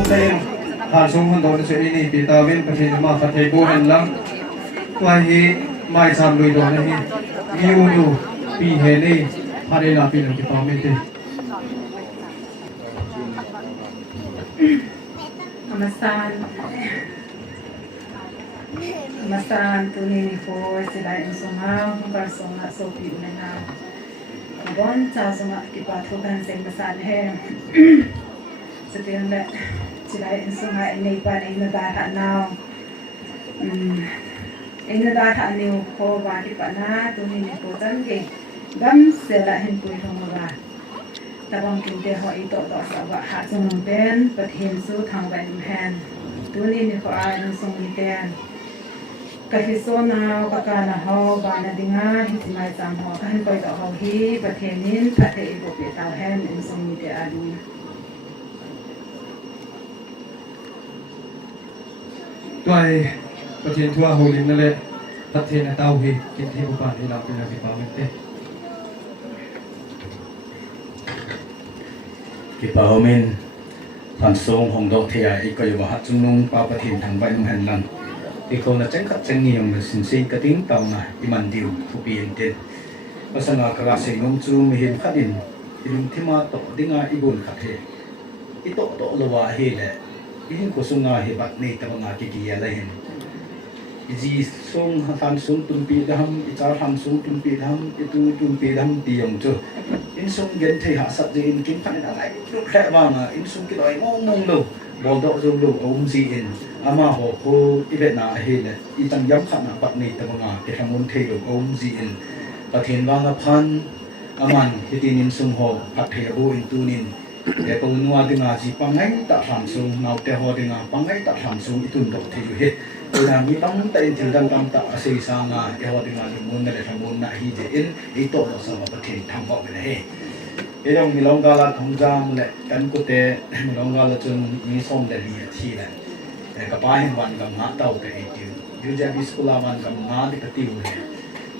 มเต็มผ่านสูงคนโดนเสียนี่ปีตาวินประเทศมาประเทศโบเห็นลังตัวฮีไม่ทำลุยโดนนี่มีอูดูปีเฮนี่พาเดลาปีหนึ่งปีตาวินเต็มMasaran tu ni ko sila yung sumang kung sunga so piu na na bon sa sunga kipat ko kan sa masan he sa tiyan na sila yung sunga inay pa na inadata na inadata niyo ko bati pa na tu ni ko tangke gam sila hin ko yung mga tabang kinte ho ito to sa ha sumang ben pat hin su thang ban hen tu ni ko ay ng sungiten kasi so na kakana ho bana dinga hitimay sam ho kahin koy to ho hi pathenin pathe ibo pe taw hen in song te aduตัวประเทศทั่วโฮลินนั่นแหละประเทศเต้าฮีกินที่อุปาที่เราเป็นอะไรบ้างเต้กิปาโฮมินทันทรงของดอกเทียอีกก็อยู่ว่าจุนนุงปาประเทศทางใบนุ่มแห่งลังที่เขาน่าจะขัดจังเงียงมันสินสิกระติ้งเต่ามาอิมันดิวทุบีเอ็นเด่นภาษาคลาสสิกงจูมีเห็นขัดินที่ลุงที่มาโตดิ้งอาอิบุนขัดเฮอิโตโตลวาเฮแหละอิหินกุสุงาเฮบัดในตะวันอาทิตย์อะไรเห็นอิจีทรงทันทรงตุนปีดำอิจาทันทรงตุนปีดำอิตูตุนปีดำตียงจูอินทรงเย็นเทียสัตย์อินกินขันอะไรลูกแค่บ้างอ่ะอินทรงกินอะไรงงลูกบอลดอกจงลูกอมซีอินอามาโหโคอีเวนาเฮเลอีจังย้ำขันปัดในตะวันอาทิตย์ทางมุนเทียอมซีอินประเทศวางพันอามันฮิตินินทรงโหพัดเทียบูอินตูนินแต่ปนัวดึงอาจีปังไงตัดทำทรงนาวแต่หัวดึงอาปังไงตัดทำทรงอิตุนดอกเทียเฮตัวนั้นมีตั้งแต่อินทิลดังตั้งตาเสียสางาแต่หัวดึงอาดึงมุนนั่นแหละทางมุนน่ะฮิเจอินอีโตเราสามารถประเทศทำบอกไปเลยเอองมีลองกาลาทงจามแหละกันกุเตมีลองกาลาจนมีส้มเดลีที่แหละแต่กับป้าเห็นวันกับน้าเต่ากับไอติวยูจะบิสกุลาวันกับน้าที่กติวเนี่ย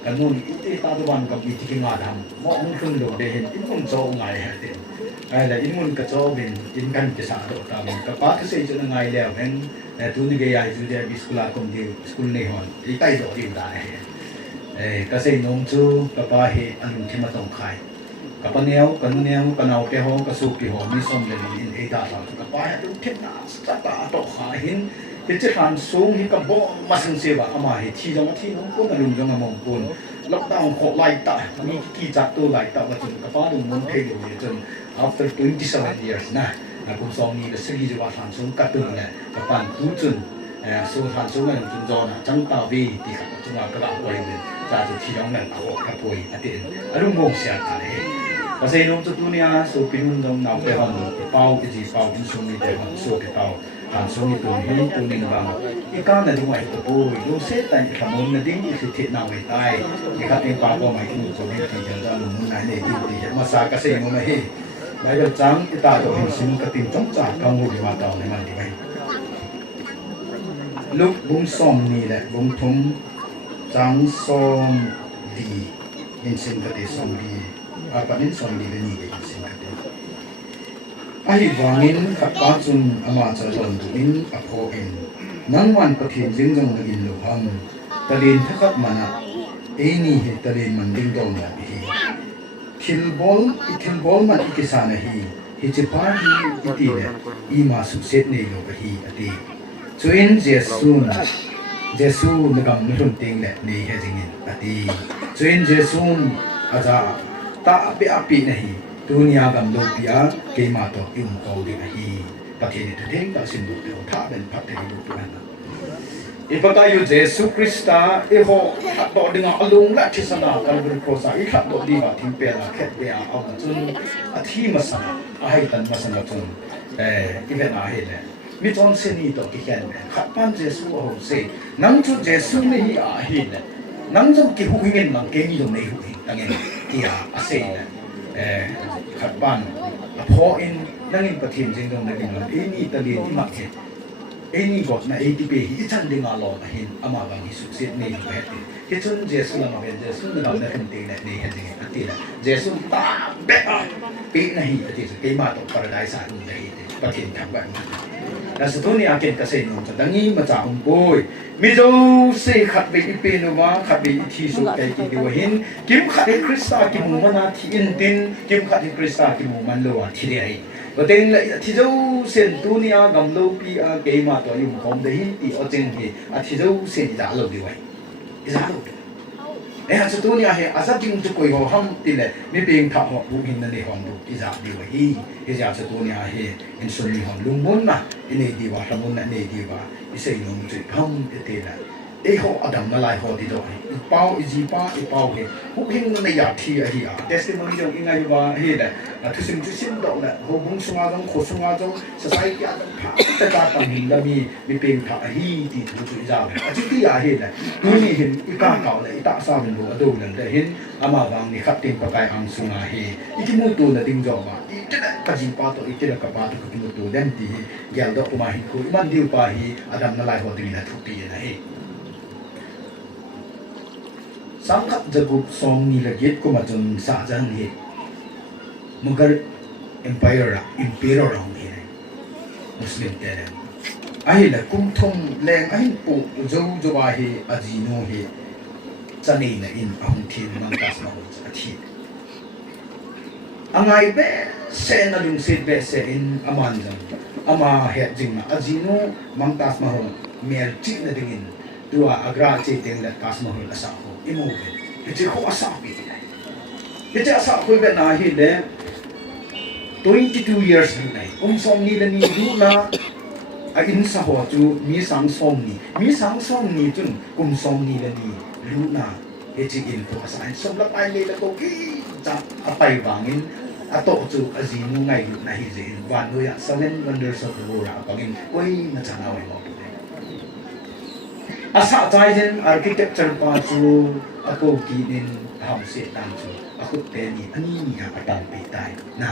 กันนู่นอิตาตะวันกับอิติกิงาดำมองขึ้นดูได้เห็นอินมุนโจงไงฮะเต็มไอ้ละอินมุนกระโจเป็นอินกันจะสาดตามกับป้าที่เสียจนไงแล้วเป็นแต่ทุนที่ใหญ่ยูจะบิสกุลาคมดิวสกุลในหอนอีไต่โดดิวได้ก็เสียน้องจูกับป้าเห็นอันนู้นที่มาตรงใครกับปนเนียวกันเอาเตะห้องกระสุกิหอมีส้มเลยอินเอตาเรากับป้าดูเทน่าสตาร์ตกหาหินเห็นจะหันสูงที่กับบ่มาสังเสียบอามาเห็นที่จังที่น้องปุ่นอารมณ์จังมองปุ่นล็อกดาวน์ขอไล่ตามีกี่จักรตัวไล่ตามาจนกับป้าดูมันเทอยู่จน after 27 years นะคุณสองนี่ก็สิ่งที่จะว่าหันสูงกัดตัวเลยกับป้าดูจนสูงหันสูงกันจนจอนะจังตาวีที่ขับจังหวะกระดาษไว้เลยจากจุดที่น้องนั่นเอากระปุยอันเดียนอารมณ์งงเสียตาเลยKasi nung tutunia so pinundong na pehon pau kiji pau insung ni tehon so kitau hansung itu hin tuning bang ika na duai to po no se tan kamon na ding isi thit na wai tai ika ting pa ko mai tu so ni ti jan da lu mun na ne ti ma sa kasi mo ma he mai da chang ita to hin sim ka tin chong cha ka mu di ma taw ne man di bai luk bung som ni la bung thum chang som di hin sim ka ti som di panin som di ni de sin ka te ai wangin khat pa chun ama cha lon tu in a pho in nang wan pathin jing jong na in lo ham talin thakat mana e ni he talin man ding dong na hi thil bol man ikisana hi hi che pa hi iti le I ma su set nei lo hi ati chuin jesu na gam ni rum ting le nei he jing in ati chuin jesu aja ta api nahi dunia gam lo pia ke ma to yum ko di nahi pathin tu theng ta sim lu tha ben pathe lu tu na ipata yu jesu krista e ho to dinga alung la thisana kalvary cross a i khat do di ba thim pe la khet pe a aw chun a thi ma sa a hai tan ma sa chun even a he le mi chon se ni to ki khen khat pan jesu ho se nang chu jesu ni a hi le nang chu ki hu ngin mang ke ni lo nei hu tangin kia ase khat ban a pho in nangin pathin jing dong na bin lo ni tali ti ma ke any got na 80 pe hi chan dinga lo na hin ama bang hi su set nei ba he ke chun jesu na ma ben jesu na na kan te na nei he ding ati la jesu ta be a ปีนะฮีที่จะเกี่ยมาตกปาราไดสารเลยประเทศทางบ้านแล้วสุดท้ายอาเกนเกษตรนนท์ดังนี้มาจากองค์ปุยมิโซเซขัดไปอีเป็นว่าขัดไปอีที่สุดใจกินดีว่าหินกิมขัดให้คริสต์กิมูมันนาที่อินดินกิมขัดให้คริสต์กิมูมันโลว่าที่ใดก็เต็งเลยที่เจ้าเส้นตัวนี้กำลังปีเกี่ยมาตัวยุ่งคงได้ที่เอาจริงเหที่เจ้าเส้นจะเล่าดีไว้จะเล่าเนี่ยสุดท้ายอาจจะจึงจะคุยกับห้องตีเลยไม่เป็นท่าหัวบุหินนั่นเองห้องบุจะดีไว้ที่จะสุดท้ายอินสุนีห้องลุงมุนนะอินดีว่าลุงมุนนั่นดีว่าอิเซนุมจุดห้องตีเลยเขาอดัมมาลายหัวดีด้วยเป้าอีจีป้าอีเป้าเหบุหินนั่นไม่อยากที่แต่สิ่งนี้ยังไงว่าเลยทุกสิ่งดอกเลยเขาบุ้งสงาจงโคสงาจงสไลด์ยาจงผ่าแต่การปัญหาแล้วมีเป็นท่าที่ถูกจุดจ้าเลยที่เลยดูนี่เห็นอีกาเก่าเลยอีตาสาวเป็นดูดูนั่นเลยเห็นอามาวังนี่ขับเต็มปากกายอังสุนาอีที่มุตุนั่นดิ้งจอมาอีที่นั่นปัจจิปาโตอีที่นั่นกับปาโตกับมุตุเด่นที่เกี่ยวดอกมาหิคุมันดิวปาฮีอาดัมนั่นลายหัวตีนั่นทุกปีนะสังกัดจะกุศลนี่ละเอียดก็มาจนสะจังมันก็ empire เราเนี่ยมุสลิมเตะไอ้ละกุมทงแรงไอ้ปุ๊จูว่าอาจีโนจะนี่นะอินอังทีมันกัสมาหุ่นอาทิตย์อังไงเบเซนลุงเซเบเซอินอามันจังอามาเหตุจริงนะอาจีโนมันกัสมาหุ่นเมียจิตนะดิ่งตัวอักราเจติงละกัสมาหุ่นละสาวอิโมเกจะเขาอาสาปีเลยจะอาสาคุยกันนะเลย 22 years ni som ni la ni du na a in sa ho chu mi sang som ni chun som ni la ni lu na e chi in ko sa som la pai le la ko ki cha a pai wangin a to chu a ji nu ngai lu na hi je wan no ya 7 wonders of the world a pangin koi na cha na wai mo a sa chai jen architecture pa chu a ko ki nin ham se tan chu a khut te ni ani ni ha atan pe tai na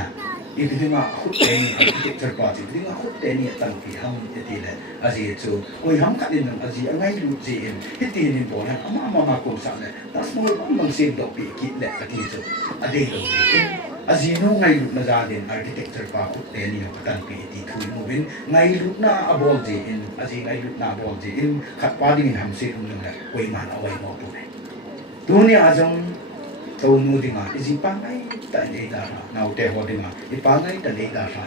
itu dia mak khut teni architecture party dia mak khut teni tang pi ham eti le azi chu oi ham kat din azi angai lu ji en hiti ni bo na ama ko sa le tas mo mang sim do pi ki le ati chu ade lo azi no ngai lu na ja din architecture pa khut teni no tan pi ti thui mo bin ngai lu na abol ji en azi ngai lu na abol ji in khat pa ding ham se um le oi man awai mo tu le dunia ajong tau nu dinga isi pangai ta nei da nau te ho dinga I pangai ta nei da sa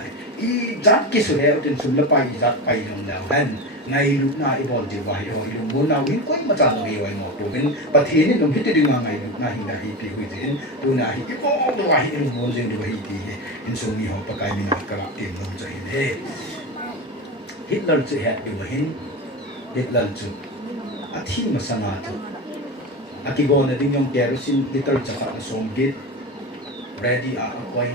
I zat ki su le tin sum la pai zat pai long la han ngai lu na I bol ji wa yo I lu mo na win koi ma cha no yo mo to bin pa thi ni lum hit dinga ngai lu na hi na hi pi hui jin tu na hi ko do wa hi lu mo jin do hi ti in sum ni ho pa kai mi na ka la tin nom cha hin he Hitler chu hat bi wa hin Hitler chu a thi ma sana tu Akigo na din yung kerosene liter tsaka ang songgit ready akoy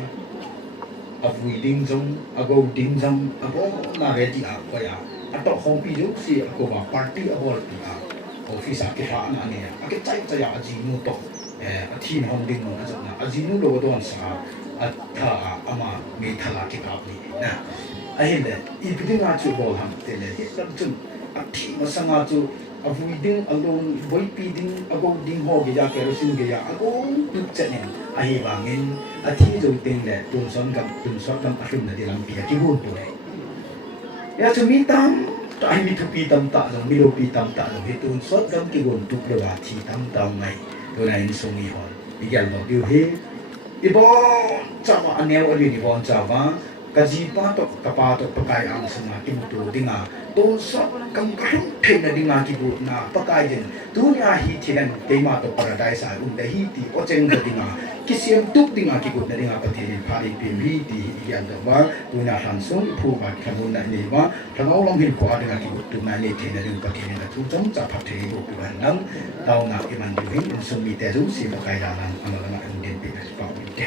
avoid ding zong ago ding zong ago na ready akoy ato kong piyo si ako ba party abol pi office akiha na niya akitsay tsaya ajinu to atin hong ding mo na ajinu lo doon sa at ama may thalaki kapni na ahile ibigin nga chu bol ham tele hitlam chun atin masanga chu avoiding alone boy feeding ago ding ho ge ya kerosene ge ya ago tuk chanen ahi wangin athi jo ting le tun son gam ahlum na dilam pi ki gun to le ya chu mi tam ta mi thu pi tam ta jong mi lo pi tam ta jong he tun sot gam ki gun tuk le wa thi tam ta ngai to na in song ni hon bi gyal lo yu he ibo cha ma anel ali ni bon cha wa kaji pa to kapa to pakai ang sanga ki tu dinga ton sot kam kam phe na dinga ki bu na pakai din dunia hi thian keima to paradise a un da hi ti o cheng da dinga ki siam tuk dinga ki bu na dinga pathin phari pi mi ti yan da ba dunia Lhansong phu ba khamun na ni ba thangau long hin kwa dinga ki bu tu na ni thian na ding pathin na thu chong cha phat the bu ku ban nam tau na ki man du hin sum mi te zu si pakai da nan amala na un den pi pa pi te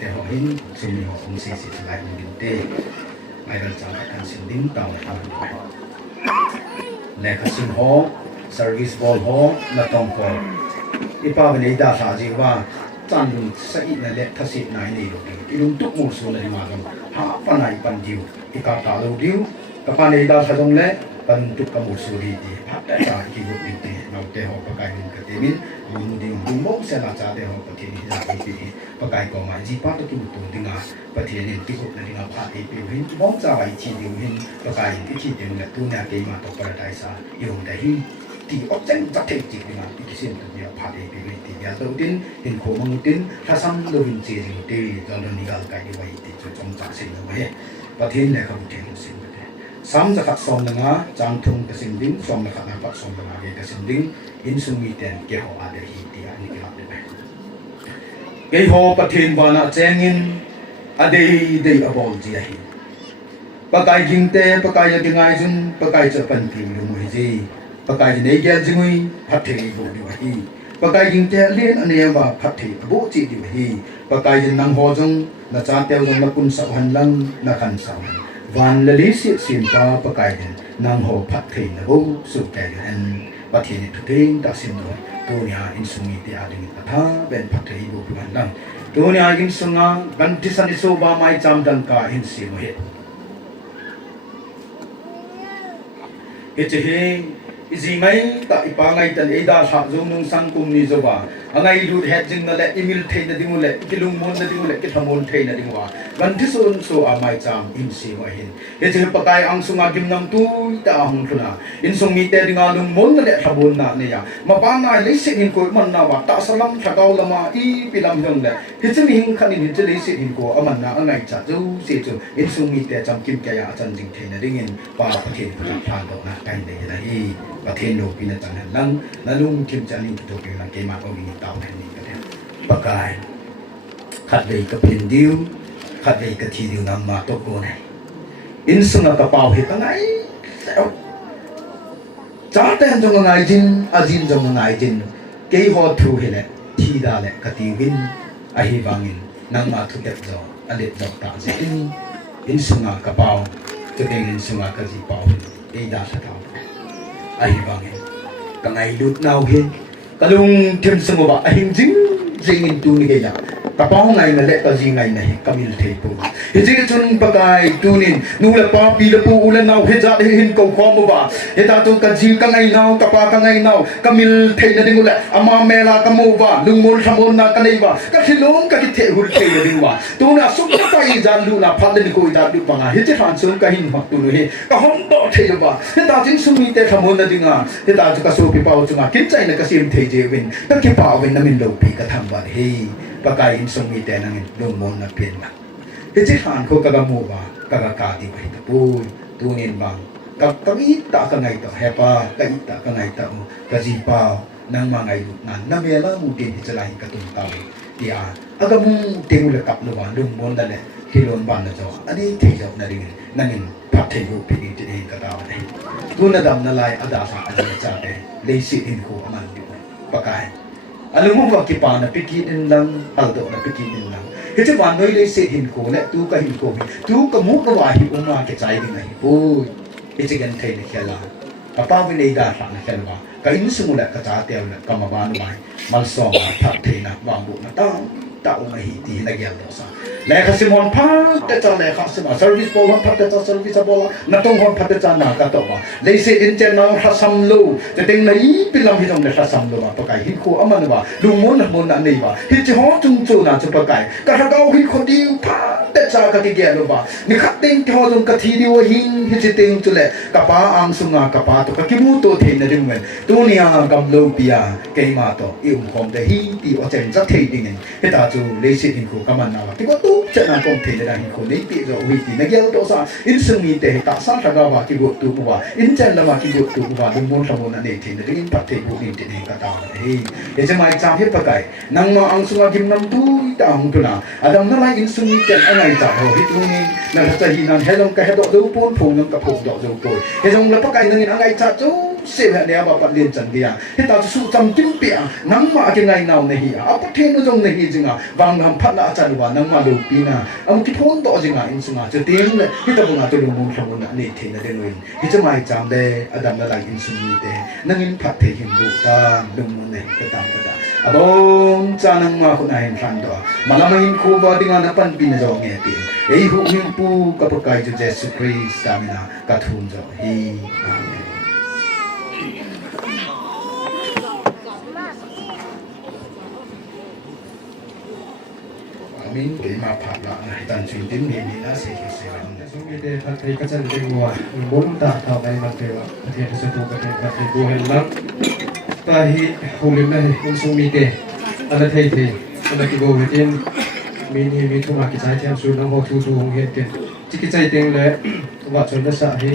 แต่หอหินซึ่งมีหอคงสีลายมันเป็นเต้ไอ้เราจะการสิ่งดิ้งเต่าทำไปและก็สิ่งหอ service ball หอและต้องพออีป้าเป็นไอ้ดาสาจีว่าจันลุงสักอีนั่นแหละทัศน์นายนี่ลูกอีลุงตุกมูส่วนอะไรมากันหาปันไหนปันดิวอีกาตาลูกดิวกับปันไอ้ดาสะตรงเละก กันตุกกมุสุรีดีพัดได้จากกิบุติตีเราเตหอประกายมินกติมินมุนดิมดุมงเสนาจาเตหอปฏินิยาอีปีประกายกอมาจีปัตตุตุดิงาปฏินิติกุดิงาพาอีปีหินมองจาไอทีดิวหินประกายที่ที่เดินและตุนาเกมาตกประดายสายงได้หิที่ออกเส้นจักเทจิดิงาอีกสิ่งตัวเดียวพาอีปีที่ยาตัวดินหินโคมังดินถ้าซ้ำโลหินเจริญตีตอนนี้ก็กลายเป็นว่าที่จะจงจักสิ่งนั้นไว้ปฏินิเขาเทหินสิ่งซ้ำจะขัดซ้อมดังอ่ะจางทุ่งกระสินดิ้งซ้อมจะขัดน้ำปัดซ้อมดังอ่ะกระสินดิ้งอินสุมีเตนเกี่ยวอาเดฮีตีอันนี้ก็รับได้ไหมเกี่ยวประเทศวานะเจงินอาเดย์ได้อบอลจีฮีปากายจิงเตะปากายจะง่ายจนปากายจะเป็นกิมลุมฮิจีปากายจะเนยจิงุยพัดเทย์บุดีวะฮีปากายจิงเตะเลี้ยนอันนี้ว่าพัดเทย์บุจีดีวะฮีปากายจะนั่งหัวจงน่าจะเที่ยวจงนักกุนสาวหันลังนักขันสาวหันวันละลิสิสินปาปกายนางหัวพัดเทนบุสุแก่กันปฏิเนตุเทงตัดสินโดยตัวนี้อินสุมีที่อาดินท่าเป็นพัดเทบุพิบันดังตัวนี้อินสุงากันที่สันนิโซบาไม่จำดังกาอินสิโมเหตุเหตุเฮอิจิไม่ตัดอีปางไงตันเอดาชาจงนงสังกุมนิโซบาอังไงดูแทจึงนั่นแหละอิมิลเทนนั่นดิมุเล่กิลุงมนนั่นดิมุเล่กิธมนเทนนั่นดิมัวกันที่สุนโซอาไม่จำอินสิโมเหตุเหตุปากายอังสุงากิมนำตุยตาหังทุนาอินสุมีเตดิงาลุงมนนั่นแหละขบวนน่ะเนี่ยมาปานนายลิสิหินโกมันน่ะว่าตาสลัมชะกาวละมาอีปิลัมยงเล่เหตุมีหิงขันอินจะลิสิหินโกอามันน่ะอังไงจัดจูเสียจูอินสุมีเตจำกิมแกยาจันจิงเทนดิ่งอินปาประเทศพุทธพานดอกนะกันเดียร์ฮีประเทศโลกินจันหันลังนั่นลุงกิมจันลิงตัวเกลังเกมาเอาวิญญาณแห่งนี้ก็ได้ปากายขัดเลยกับพินดิวขัดเลยกับทีดิวนำมาตกโกนอินสุนัขเป่าเหตุไงจ้าแต่จงไงจินอาจินจงไงจินเกี่ยวหัวทูเห็นเลยทีดาเลยกติวินอาฮิวังินนั่งมาทุกเด็กจออเด็กจอตาสิอินสุนัขเป่าตัวเองอินสุนัขกติเป่าเอดาสตาอาฮิวังินกังไงลุดนาวเห็นกะลุงเทมสมบัติอาฮิจิงจิงอินตูนี่กันกระเป๋าไงนั่นแหละก็จิงไงนี่กำมิลเทปูเฮ้ยจนปากายตูนินนู่นแหละป้าปีละปูอุลนาวเฮจัดเห็นเขาความบ่าเฮ้ยตาตัวกันจิงกังไงนาวกระเป๋ากังไงนาวกำมิลเทนั่นดิงูแหละอามาเมลากำมูบ่าลุงมูลทำบุญนักกันเลยบ่าก็สิลุงก็คิดเทหุลเทนั่นดิงูบ่าตัวน่ะสุขใจจันดูน่ะพัดเลยกูจัดดูปังอ่ะเฮ้ยจะทานส่งก็หินหักตัวนี่ก็ห้องโตเทบ่าเฮ้ยตาจิงสุมีเตทำบุญนั่นดิงูเฮ้ยตาจะก็สู้ปีเป่าจุงอ่ะกินใจน่ะก็สิมเทเจวินก็คิดเป่าวินนั่นมินโลปีก็ทำบ่าเฮ้ยปากายอินสมีเตนังลุงมนนับเป็นนะเฮ้ยทานเขากระมูบากระกาดีไปตะปูตัวนินบางกับอีตากังไงต่อแฮปากับอีตากังไงต่อกะจีปานังมาไงลุนั่นน้ำเมล่ามูดินที่จะไล่กระตุ้นเตาที่อากามูเต็มเลยกับลุงลุงมนนั่นแหละที่ลุงบ้านนั่นจ้ะอันนี้ที่เจ้านั่นเองนั่นพัดเทงูปีนี้ที่เองกระดาวเลยตัวนั่นดำนั่นลายอาดาสาอาจารย์จ่าเลยเลยสิอินโคอามันอยู่ปากายalam mo ba kipa na pikitin lang aldo na pikitin lang kasi manoy le se hin ko na tu ka hin ko tu ka mu ka wa hi uma ke chai ding ai po iti gan thai na khala apa vi nei da sa na khala ka in su la ka cha te la ka ma ba mai mal so ma thap thai na ba bu na ta o mai ti na gyal do sa le ka simon pa ta cha le ka sim service bo pa ta cha service bo na tong hon pa ta cha na ka to ba le se in chen na ha sam lo te ting na i pilam hi dong le ha sam lo ba pa kai hin ko aman ba lu mon na nei ba hi chi ho chung chu na chu pa kai ka ha gao hi ko di pa ta cha ka ki gyal lo ba ni khat ting ki ho dong ka thi di wo hin hi chi ting chu le ka pa ang sunga ka pa to ka ki mu to the na ding men tu ni a gam lo pia ke ma to i khom de hi ti o chen cha thei ding he ta chu le se hin ko ka man na ba ti ko tuจะนั่งกองเทนได้หินคนนี้ปีจะวิ่งตีนักเยาวตัวซาอินสมีเตะตาสังขารว่ากิบุตรตัวว่าอินเจนละว่ากิบุตรตัวว่าดุมนสมุนนั่นเองเทนได้ยินปัตเตบุลินเทนก็ตามเลยเดี๋ยวจะมาจำให้ประกายนั่งมาอังสุวากิมน้ำตู้ตาหงตุนาอาดัมนั่นแหละอินสมีเตะอะไรจ่าเราที่ตรงนี้นั่นจะหินนั่นให้ลงกระเหดดอกปูนผงนั่งกับผงดอกดอกโต้เดี๋ยวจงละประกายนั่งอะไรจ่าจูเสียเนี่ยว่าปัดเรียนจันเดียที่ตาสู้จำจิ้มเปียนั่งมากินไงนาวเนี่ยอ่ะประเทศนู้นจงเนี่ยจริงอ่ะบางคำพัดละอาจารย์ว่านั่งมาดูปีน่ะเอาที่พ้นต่อจริงอ่ะอินสุงาจะเตี้ยงเลยที่ตะบุงอ่ะตัวลุงมุนสมุนอ่ะนี่เทนได้เลยที่จะมาจำได้อดัมละลายอินสุนีเตนั่งอินพัดเทหินบุตาลุงมุนเนี่ยก็ตามก็ได้อะบงจานังมาคนไหนฟังตัวมาละมาอินคูบอดิ้งอ่ะนับปันปีนจองเงี้ยปีไอ้หูหินปูกับประกายจุเจสุคริสต์ตามินากัทุนจอฮีอาเมน มิ้งเกี่ยมาผ่านละนะตันจุนดิ้นมีนะเสียเสียวัน ช่วงนี้เดพัทยก็จะเรียกว่าบุญตาเท่าไหร่มันเทวะประเทศสุดประเทศพัทยกูเห็นลังตาฮีฮูลินะฮิช่วงนี้เดอะไรเทยอะไรที่กูเห็นมีทุกมากิจใจที่ทำสุดน้องบอกทุกๆเห็นกันที่กิจใจเต็งเลยว่าชนจะสะให้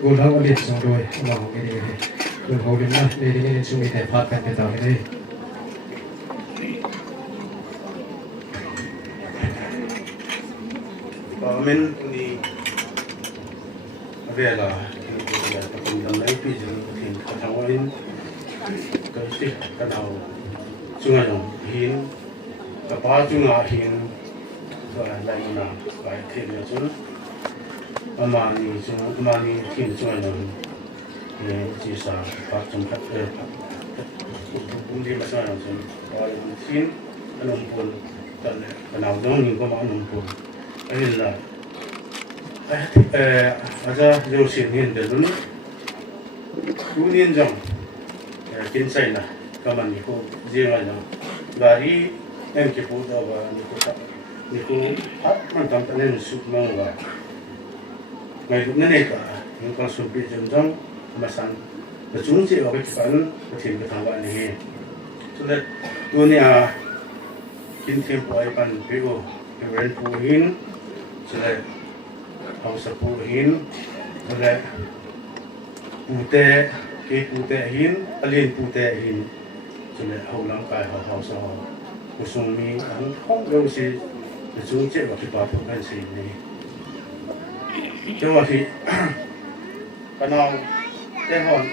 กูทั้งอดีตส่งโดยว่าของนี้เลยคุณฮูลินะในที่นี้ช่วงนี้เดพัดกันไปต่อเลยParlimen ni avela ni takin dan lai pi jin takin katawin kasi kanaw sungai no hin kapa sunga hin so lai na bai tin ya sun amani tin sungai no ni ji sa pa chung khat di masa no sun bai tin anum pun tan kanaw dong ni ko ma anum pun Ayla, aja jauh sini dulu, union jam, kinsai lah, kaman niku jiran jam, dari yang kipu dawa niku hat mantam tanen suk mangwa, ngai tu nene ka, niku supi jam masan, berjumpa si orang kipan bertim ketangga ni, sudah dunia kintim puai pan piu, kemudian puin. Sele hausa puhin, sele pute ke pute hin, alin pute hin, sele haulang kai hausa kusumi ang hong yung si nesung cek waktu bapa kan si ni. Jauh si kanau tehon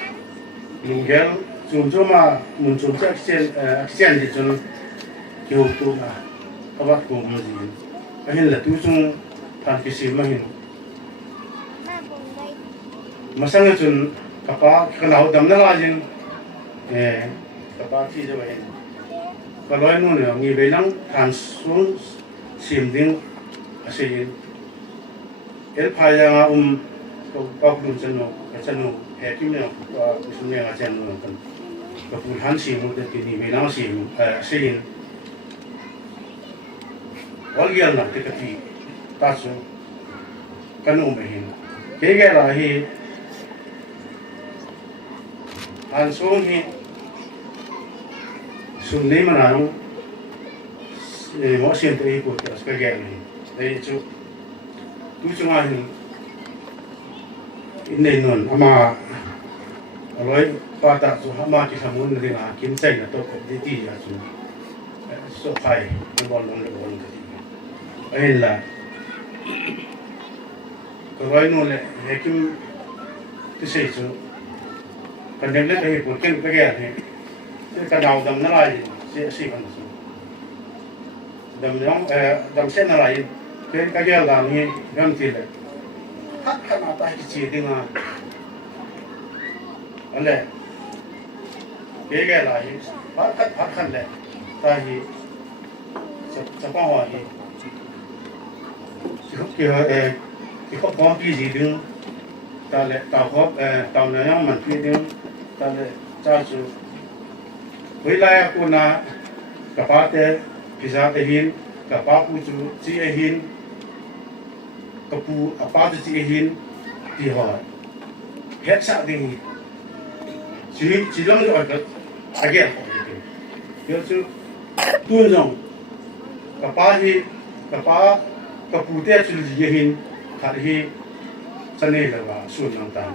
lugel cuma muncul aksian di cun kau tu lah awak kau mesti. Ahin lah tu cung tan kisi mahin masang chun kapa kanau dam na lajin kapa chi jo hen kaloi nu ne ngi belang tan sun sim ding asin el phaya ko dun chanu he kim ne ko sun ne ga chen nu kan ko pun han sim mu de ni belang sim asin wal gyal na te kati tasu kanu mehin kege lahi Lhansong hi sunni manang mo siento ipo tas kage ni dai chu tu chunga ni inne non ama aloi pata chu ama ki samun ni na kin chai na to ko di ti ya chu so khai ni bol long le bol ka ai la Kaloi nu le hekim tisai chu kan dem le dai pur ken ka ga ne ka daw dam na lai si kan su dam yong dam sen na lai ken ka ga da ni gam ti le hat kan ata ki chi ding a ale ke ga lai hat kan le ta hi sa pa wa hi ki thì có con cái gì đừng ta lại tàu hộp tàu này nó mình phi đừng ta lại cha chú với lại cô na cả ba thế pizza thế hin cả ba cô chú chỉ hin cả pu apa chỉ hin thì họ hết sao đi chỉ lắm rồi cái again giờ chú tuân rằng cả ba cả pu thế chú gì hin Hari seni lewa sun nang tan,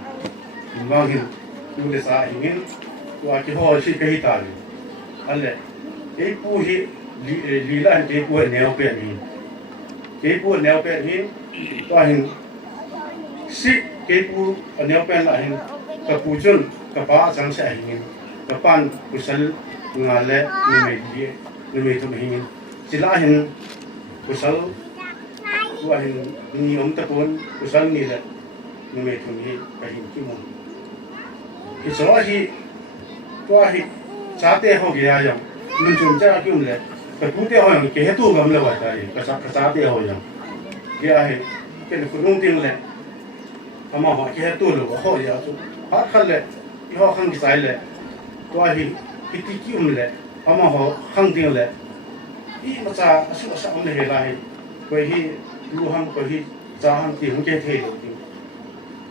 mungkin nulis ingin tua kiho si kahitali, ale, ibu hi lilan ibu neopen hin, tua hin si ibu neopen lahin kapujun kapa sangsa ingin, kapan kusal ngale ni tu ingin, sila hin kusal Tuhan ni tapun kusang nila numetun hi kahim kimon. Isolahi tuahi sate ho gaya yang muncul cara kium le. Kapute ho yang kehetu gam le watai kasate ho yang. Gaya he ken kunung ting le. Ama ho kehetu lo ho ya tu. Hat khal le ho khang kisai le. Tuahi kiti kium le. Ama ho khang ting le. ý mà cha asu asa ông này lại quay hi lu ham quay hi cha ham thì không chơi thế được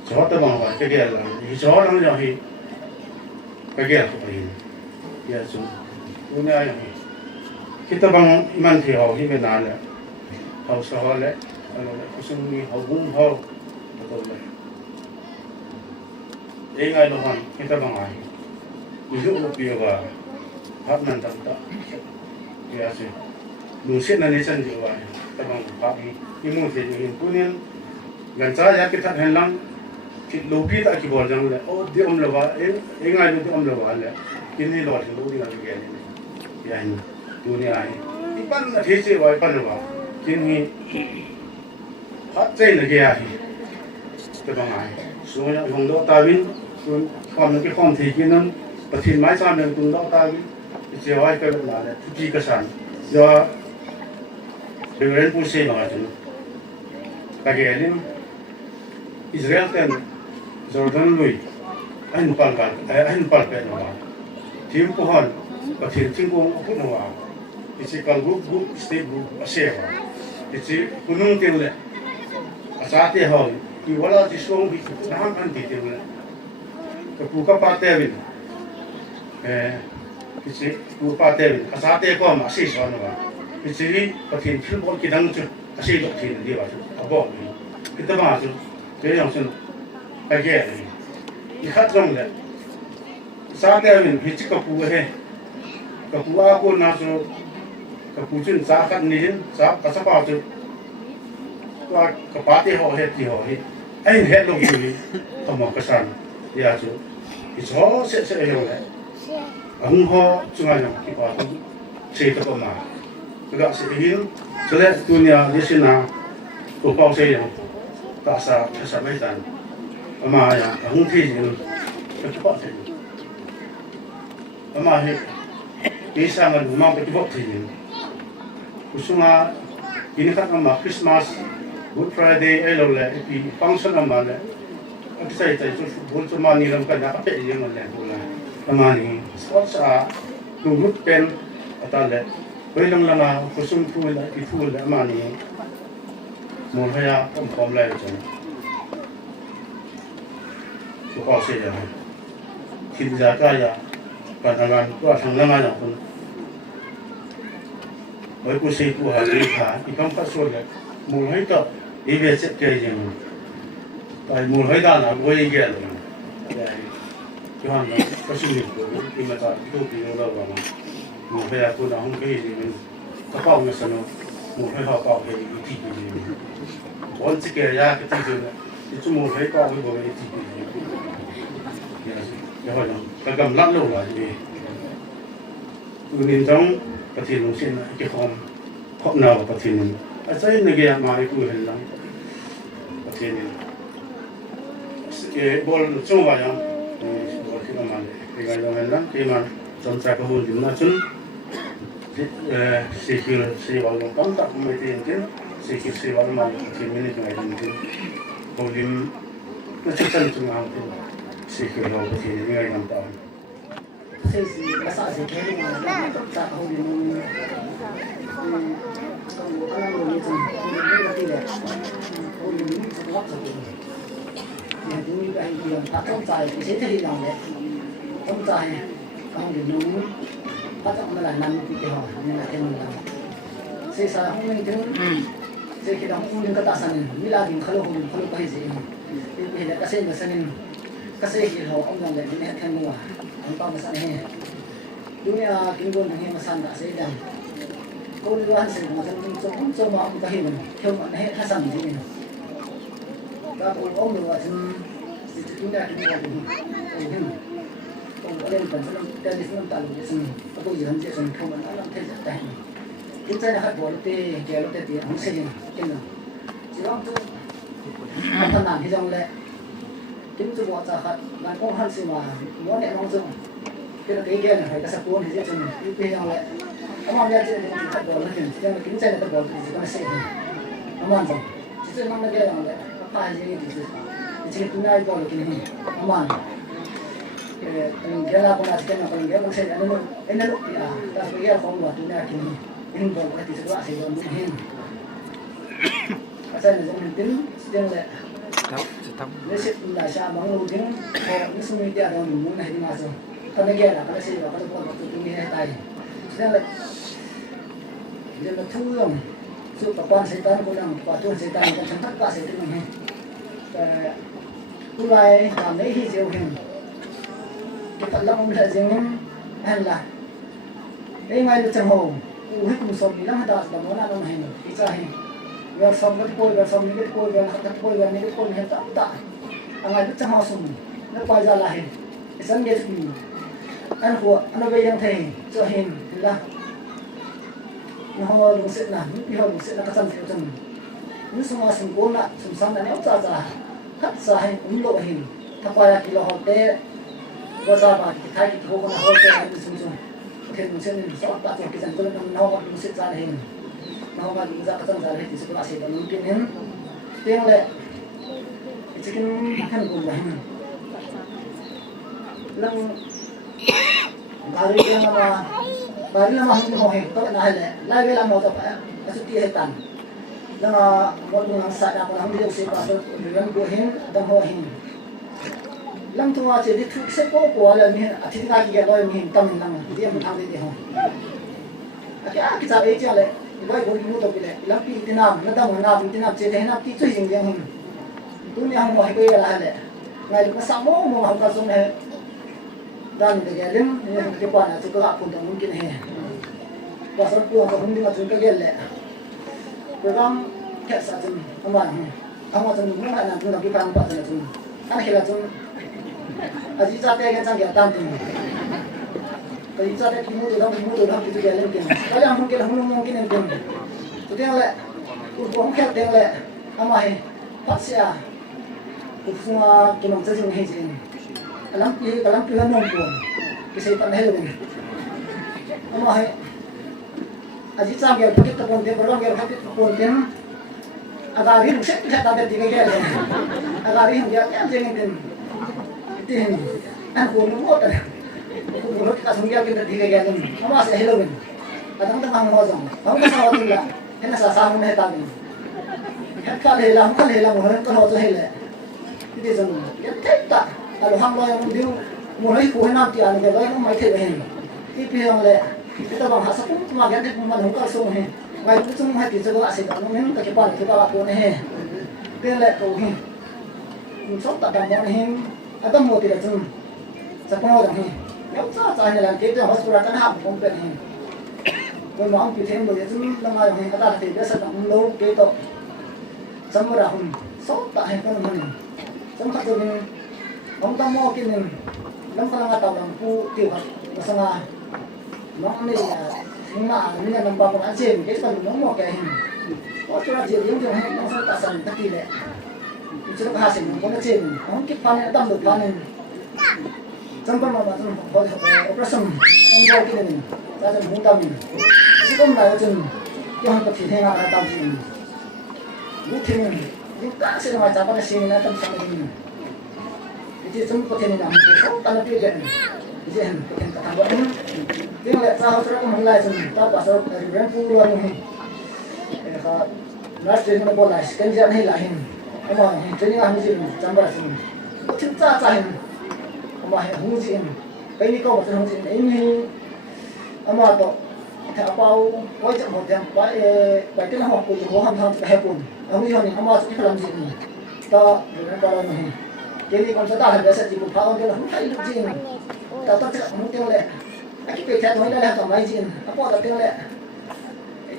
gió tới bằng vậy cái kia là gió lắm rồi thì cái kia không phải giờ chúng chúng ta kita bang iman thì họ hi bên nào là họ sao họ lại kusung ni họ cũng họ betul lah ngay lo han kita bang ai ví dụ như là hát nan tam ta ya sih lusin na nisan jiwa kita bang pakai imun thì những punya gần xa ya kita hen lang thì lopi ta ki bol jang le o di om lawa ngay lo di om lawa le kini lo thì lo di ngang cái này ya ni dunia ai ipan na thế chế wa ipan lawa kini hát trên là kia cái bằng ai số lượng hồng đô ta vin còn cái con thì kia nó bật thiên máy sang đường tung đô ta vin cái chiều ai cái là cái cái sản do đường lên bút xe mà chúng cái kia nên Israel tên Jordan lui anh palkan nó team của họ bật thiên chính cũng cũng nó cái chỉ cần group state group xe cái chỉ kunung tiêu lệ saat ini hal, di wala di suang di nahan anti tiada. Kebuka partai ini, kisi kebuka partai ini. Saat ini kau masih soalnya, kisi patin filbol kita ngecuk, kasih dokter dia baca, abang ini. Kita masuk, dia yang sen, kajian ini. Ikat dong le. Saat ini kisi kebuka aku nasu kebucun saat ini, saat kasih pasal. Và cái bát thì họ hết anh hết luôn thì không một cái sàn giờ chú thì gió sẽ hiểu đấy ông họ chúng ta nhung cái bát xây cho con mà cái gạo sẽ hiểu cho nên dunia đi xin nào của bao xây dựng ta sẽ mấy tàn mà ya ông thì cái bát thì mà hết đi sang mình mang cái bát thì kusuma ini kan mà Christmas Good Friday elo le pi function ama le sai sai chu bul chu mani lam kan na pe yeng le tu la amani sports a tu gut pen ata le koi lang langa kusum thu la ti thu le amani mo haya kom le chu chu ko se ya kin ja ka ya kan ngan ko thang langa ya kun mới cô xây của hà đi thả thì không phát xuất được mùi hơi tập đi về sẽ kề gì mà tại mùi hơi đàn là quay ghé rồi cái hàng đó có sinh nhật của khi mà ta tu thì nó đâu mà mùi hơi là cô nào không cái gì mình có bao nhiêu sân mùi hơi họ bao cái gì gì bọn chỉ kề ra cái gì rồi thì chúng mùi hơi bao cái bộ cái gì cái hỏi cái cầm lắc lâu là gì mình trongประเทศนู้นเช่นที่ขอมนาวประเทศนึงอาศัยในเกี่ยมาอีกคนหนึ่งประเทศนี้บอลช่วงวันยังบอลที่เรามาเลยที่เราเห็นนั้นที่มันจนจากกระบวนการนั้นสิ่งที่สิ่งวันลงตั้งแต่ไม่ได้จริงสิ่งวันมาที่ไม่ได้จริงบอลลิมนั่นจะเป็นจุดงานที่สิ่งเราประเทศนี้ไม่ได้ทำตามxây dựng cái xã hội cái này là tất cả hầu như còn có năng lượng như thế này thì là hầu như những cái góp rồi thì chúng như anh nhiều ta không dài thì sẽ thấy lòng đấy không dài không thì nó bắt đầu là năm thì họ nên là em là xây xã không nên chứ xây cái đó không nên cái ta sang như là những khâu không cái gì thì là cái xây mà sang cái xây thì họ ông làm lại cái này thành mua ang pamasan niya. Dunia kingon ang himasan na sa idang. Kung luhan sa mga so mga kahiman, kung hasan din. Tapos ông luwa si dunia kingon din. Kung alin pa sa talis ng talo sa patuloy sa kung alam tayo sa tayo. Kita na hatbol te kaya te ti ang sayin kinno. Silang to tanan hidang le chính chúng ta sẽ học là con hắn sinh mà muốn để mong dùng cái là cái kia này phải cái sắp cuốn thì sẽ dùng cái nhau lại ông ăn ra chơi thì tập đồ nó chuyển nhưng mà kính chơi là tập đồ thì chỉ có sẽ ông ăn rồi chỉ chơi mong cái là lại các bài gì thì chỉ chúng ta gọi là cái này ông ăn cái là con là cái nào con cái con sẽ là nó lúc thì ta phải nghe không là chúng ta cái in bol cái thì sẽ còn những hình cái này giống tính riêng lệ nếu xếp lại xa bằng lâu tiếng họ những số người tiền đâu mình muốn này đi mà rồi còn cái kia là cái gì đó cái con cái tụi mình hay tay riêng lệ riêng là thu lòng sự tập quan setan cũng đang quả tuân setan còn chẳng tất cả sẽ tự mình hôm nay làm lấy hi diệu hình cái tận lòng là riêng hay là cái ngày được chẳng hồ hết cùng sống đi lắm ta là muốn ăn nó hình đi ra hình về sống cái côi về sống những cái côi về cái côi về những cái côi hiện tại tại ngày được chẳng hồ sống nó quay ra lại cái sân nghệ thuật ăn của ăn về yang thầy cho hình là nó hoa đúng sẽ là những cái hoa đúng sẽ là cái chân theo chân những số hoa sinh cố lại sinh sáng là nếu ra cắt ra hình lộ hình ta quay lại kilo hột tê qua ra mà thay cái hồ con hột tê hay sinh sinh thì mình sẽ rõ tại cái dàn tôi nó cũng sẽ ra hình nó mà ra cái ra thì sẽ có sẽ có những cái nến tiếng lệ chỉ cần khăn cùng vậy lăng bari là không có hình tôi là lệ lại về làm một tập cái sự kia tàn lăng một người sai đã có làm điều gì cả rồi người của hình đồng hồ hình lăng thua chỉ đi thuốc sẽ có của là mình thì cái gì đó mình tâm mình lăng thì mình làm gì không cái sao ấy chứ lại cái của mình mua được cái lăng pi thế nào nó đâu nào thì nào chỉ thế nào thì chơi gì vậy tôi đi không hỏi cái là lệ ngày lúc sáng mô mà học cao này dan cái lên cái quan là chúng tôi học cùng đồng cái này và sau đó cũng đi mà chúng cái lệ program kết sản phẩm ông mà chúng muốn là chúng ta cái ban bắt là chúng anh khi là chúng aji jate kan sang kita tanti kalau jate kimu tu dah kita jalan kian kalau yang mungkin yang kian tu tiang le uang kat tiang le amai pasya semua kita mesti sini hejin kalam pi hanong pun kisah tak helu ni amai aji sang kita kita pun dia program kita pun dia agak ribu saya tak ada tiga kali agak ribu dia kan jangan tin anh cuồng nó ngốt rồi cuồng nó cả súng kia kia thì cái gì nó mà sẽ hello mình và thằng thằng hoa rồi không có sao tin là thế là sao không hết ta mình hết cả lề làm một hết con họ cho hết lệ cái gì rồi cái thích ta là hàng loài mình điêu mua lấy của nam tiền cái đó nó mấy thế này cái tiền lệ cái tao bằng hạ sắp mà cái này mà không có số này ngày cũng không hay tiền cho các sẽ nó mình cái bàn cái các bạn này tiền lệ cầu hình mình sắp đặt đảm bảo này atau mau tidak cuma sepuluh orang ni, yang saya jalan kita hospital kan ham komplit ni, kalau mau kita yang boleh cuma lama yang kita tidak sedang low kita, semua orang sok tak hendak mana, semua tu ni, orang tak mau kini, orang kalau nggak tahu orang pu tiap masalah, orang ni ni nampak orang asyik, kita kan orang mau kayak ni, orang cuma jadi yang orang tak san tak tidak. Chúng ta sẽ có cái chuyện không kịp phán tâm được phán trong con mà chúng có operation ông vô cái này ra cho muốn tâm chỉ có một chừng cho họ có thể thay ra tâm gì lúc thì mình những cái sự mà chắc là xin là tâm sáng mình thì chúng có thể làm cái số ta là cái gì có thể làm được tiếng lệ sao họ sẽ có một lại chừng ta bảo sao rèn phu luôn này nói chuyện nó bỏ lại cái gì hay là hình mà training làm gì chẳng bao giờ thực ra chạy mà không gì cái này có một cái không gì này mà to thà bao quay chậm một trăm bài bài cái học của chúng ham tham hay buồn không gì hơn mà cái làm gì ta rồi nó bao này cái này còn ta là sẽ chỉ một phao cái là không thấy được gì ta sẽ không tiêu lệ cái việc theo nói là làm cái gì nó bỏ tiêu lệ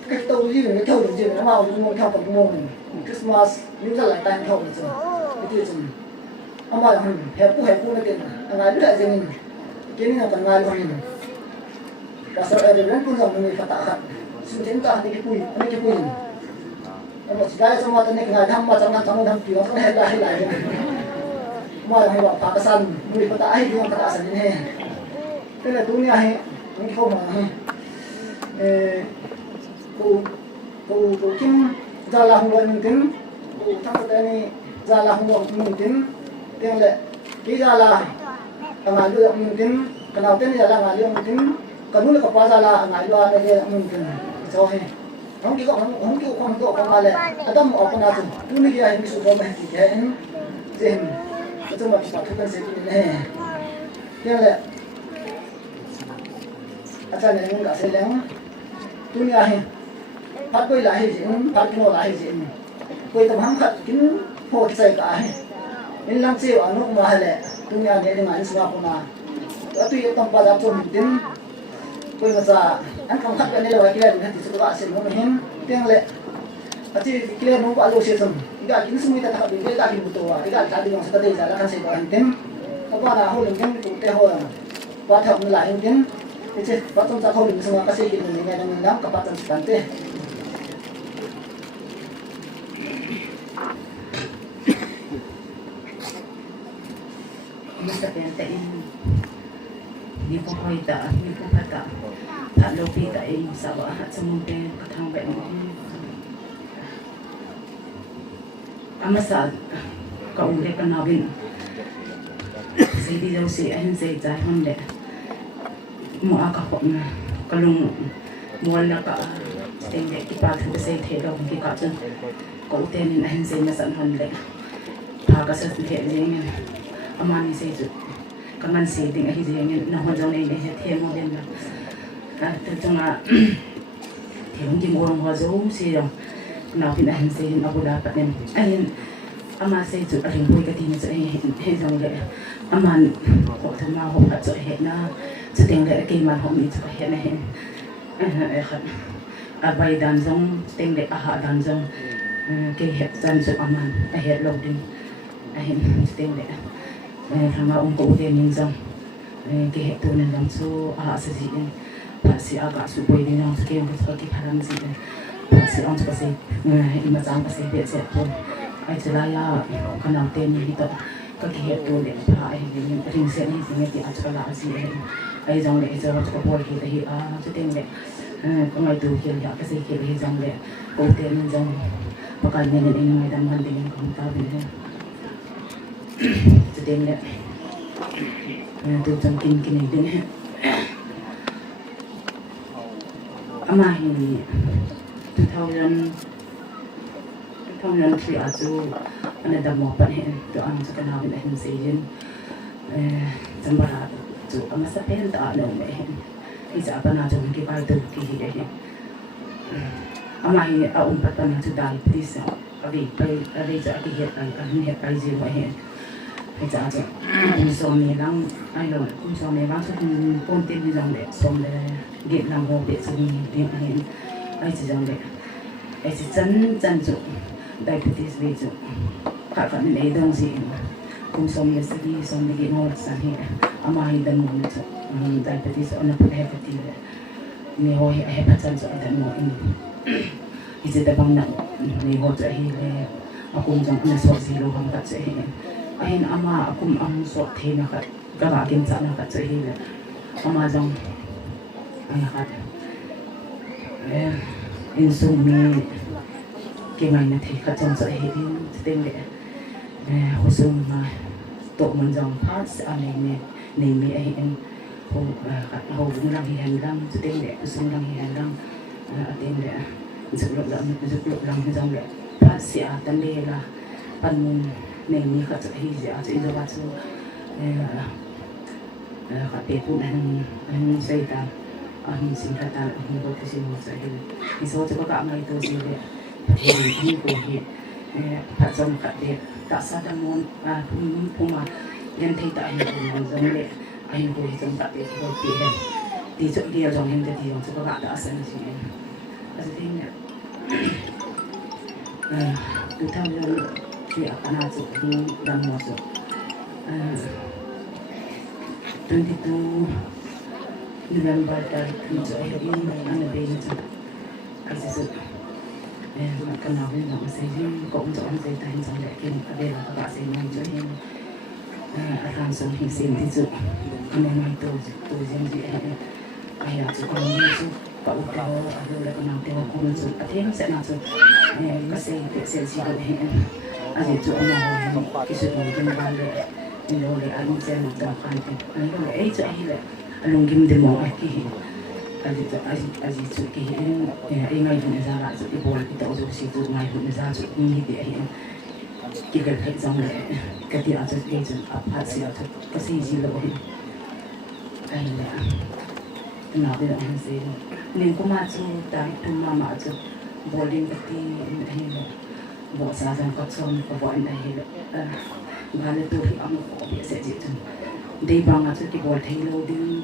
cái tàu gì cái theo được gì nó vào mua theo phần mua mình Christmas những cái lại tan theo rồi cái gì ông bảo hẹp cu này tiền ngày đứa gì mình cái này là còn ngày luôn mình và sau đây đến cũng dòng người phải tạ hận xin đến ta cái quỳ ông một cái xong rồi này ngày thăm mà trong năm kiểu nó hết lại mà hay bảo phá sân người phải tạ hay không phải tạ sân như thế thế là tôi này những không mà cô kim ra là không gọi mình tính cô thằng cái này ra là không gọi mình tính tiếng lệ cái ra là ngài đưa mình tính cái nào tên là ngài đưa mình tính còn lúc là qua ra là ngài đưa đây là mình tính cho hay không kêu không con mà lại adam ở con nào tu ni cái mình sụp mà thì cái gì cho mà phải thực hiện sự này thế là anh này cũng đã xây lắm tu ni hay phát quay lại gì phát cái lại gì quay tầm hăng khát kín hồ xây cả nên làm sao anh cũng mà lại tu ni này dengan Islam pun lah tu yang tempat apa pun tin quay mà ra anh không khát cái này là cái này thì sự bạn sẽ muốn hình tiếng lệ Ati clear nung alo system iga kin sumi ta ka bi ta kin buto wa iga ta di ng sa dei jala kan se ko anten apa na ho ling ken tu te ho pa thap ni la hin ken che pa tom sa ho ling suma ka se kin ni ngai nang nam ka pa tan tan te Masa pente ini di pokoi ta ni ko pata ta lo pi ta ai sa ba ha samung pe ka thang be amasa ka ule ka nabin sai di dau si ahin sai ta hon de mo aka ko na kalung mual na ka teng de ki pa thu sai the do ki ka chen ko te ni ahin sai na san hon de pa ka sa the de nge amani sai ju ka man sai ding ahi je nge na hon jong nei de the mo den na ka tu tunga the hong jing wong ho zo si dong nào thì anh sẽ nó cũng đã bắt em anh ama sẽ chụp hình vui cái tin sẽ hệ dòng lệ ama họ tham gia họ bắt chụp hệ na chụp tiền lệ cái mà họ bị chụp hệ này bay đàn dòng tiền lệ hạ đàn dòng cái hệ dàn chụp ama hệ lâu đi anh tiền lệ tham gia ông cụ tiền những dòng cái hệ tu nên dòng số sẽ gì đấy sẽ agak supaya dia yang sekian seperti parang sih si orang tu kasi macam kasi biar siap pun ai celaya kenal ten ni kita kegiat tu le pa ai ni ring set ni sini ti acara la si ai jong le jong tu boleh kita hi tu ten le ko ngai tu kian ya kasi ki hi jong le ko ten ni jong pakai ni ni ngai dan man dengan ko ta bi tu ten le tu jong kin kin ni den ama hi 2003 azu ana da mo pa hen to ang sa kana bin hen sejen tambara tu ama sa pen ta no me hen isa pa na jong ki pai tu ki hi de hen ama hi a pa ta na tu dai please abi ja ki het ai kan het ai ji wa hen ai ja ja so me lang ai lo so me lang so pon tin ni jong le so le get lang ho de so ni hen ai chỉ rằng đấy ai chỉ chân trụ diabetes về trụ cả phần này đông gì cũng sống như thế đi sống như cái ngô sản hệ ama hay đâm mồm trụ diabetes ở nó phải hết đi này hồi hết bắt chân trụ đâm mồm thì chỉ tập bằng nặng này hồi trụ hay là cũng chẳng có số gì đâu không bắt trụ hay ai ama cũng ăn số thế nào cả các bạn kiểm tra nào cả trụ hay là ama dòng ai hết insomnia cái ngày này thì các trong sẽ hiện tên lệ hồ sung mà tổ mình dòng phát sẽ này mẹ hiện hồ cũng đang hiện đang tên lệ hồ sung đang hiện đang tên lệ dục lộ làm dòng lệ phát sẽ tên lệ là phần này mẹ các sẽ hiện sẽ do bắt số các bé phụ anh xây tạm anh sinh ra ta anh có cái gì một cái thì số cho các bạn ngày tôi gì đấy thì anh cũng hiện phát dòng các bé tại sao đang muốn cũng mà nhân thấy tại hiện cũng giống đấy anh cũng giống các bé có tiền thì chỗ đi dòng em thì dòng cho các bạn đã xem gì là thế nhỉ cứ theo lên chuyện anh nào cũng đang một rồi 22 November dan untuk hari ini anda belajar kasih kenal dengan saya kok untuk saya tahu saya yakin ada lah kakak saya yang jadi Lhansong hisin itu anda itu janji ayah suka itu pak utara ada lah kenal dia aku itu ada yang saya nak kasih sensi boleh ada itu orang kisah mungkin balik ini oleh anu saya nak tahu kan ini oleh itu ahilah Lungim de mo aki aji chu ki ai ngai hun za la chu bol ki to chu si chu ngai hun za chu ni de hi ki ga thai zong le ka ti a chu ke chu a pha si a chu ka si ji lo hi ai le na de an se nin ko ma chu ta tu ma chu bowling ka ti hi le bo sa zan ka chon ko bo an hi le ga le tu hi am ko bi se ji chu dei ba ma chu ki bol thai lo din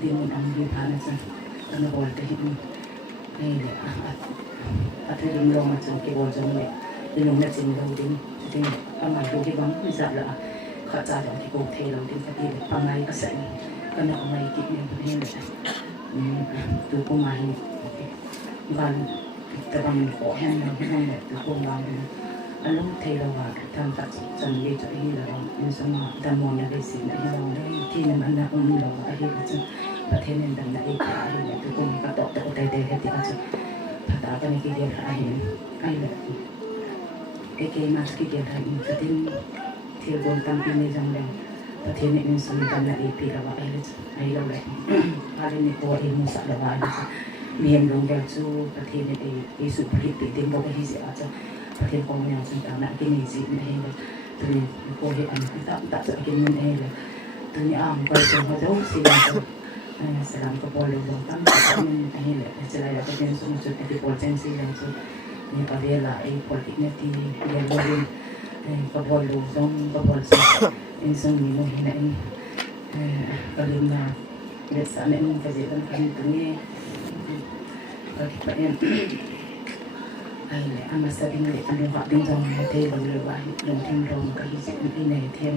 din mun am bi pha na chu ana bol te hi ai le a thu ding lo ma chu ki bol jong le din lo na chin lo din din ama lo ki bang mi sa la kha cha dong ki ko thai lo din ka ti le pa ngai ka sa ka na mai ki ni ni le tu ko ma hi ban ta bang ko hen na hen le tu ko ma ni alo thai lo wa tham ta chan le chu hi la ro in sa ma da mo na le si na hi lo le ti na an na um lo a hi ka chuประเทศนั้นดังนั้นไอ้ตาเห็นเลยทุกคนก็ตอบแต่ก็ใจเด็ดที่อาจจะภาษากันในกี่เดือนไอ้เห็นไอ้เลยไอ้เกมมาสกี่เดือนไอ้ประเทศเที่ยวบนตั้งปีในจังเลยประเทศนี้มันสมกันในปีละว่าไอ้เลยไอ้เราเลยอะไรในตัวเองมุสละว่าไอ้เมียนลงจากสู่ประเทศนี้ไอ้สุผลิตปีเต็มบอกว่าที่เสียอาจจะประเทศของเราซึ่งต่างๆกินในสิ่งนี้เลยตัวนี้พอเห็นอันนี้ตัดจะกินมันเองเลยตัวนี้อ่างไปจนเขาจะสิ่งselang kepala longkang kami ini le selain apa yang semua di potensi yang tu ni kavela politik nanti dia boleh kepala longkang kepala ini semua ini hina ini kalau nak biasa ni kajian kami tu ni kita yang le amat sering le anu hak tinggal nanti lalu bahi longkang longkang ini tiang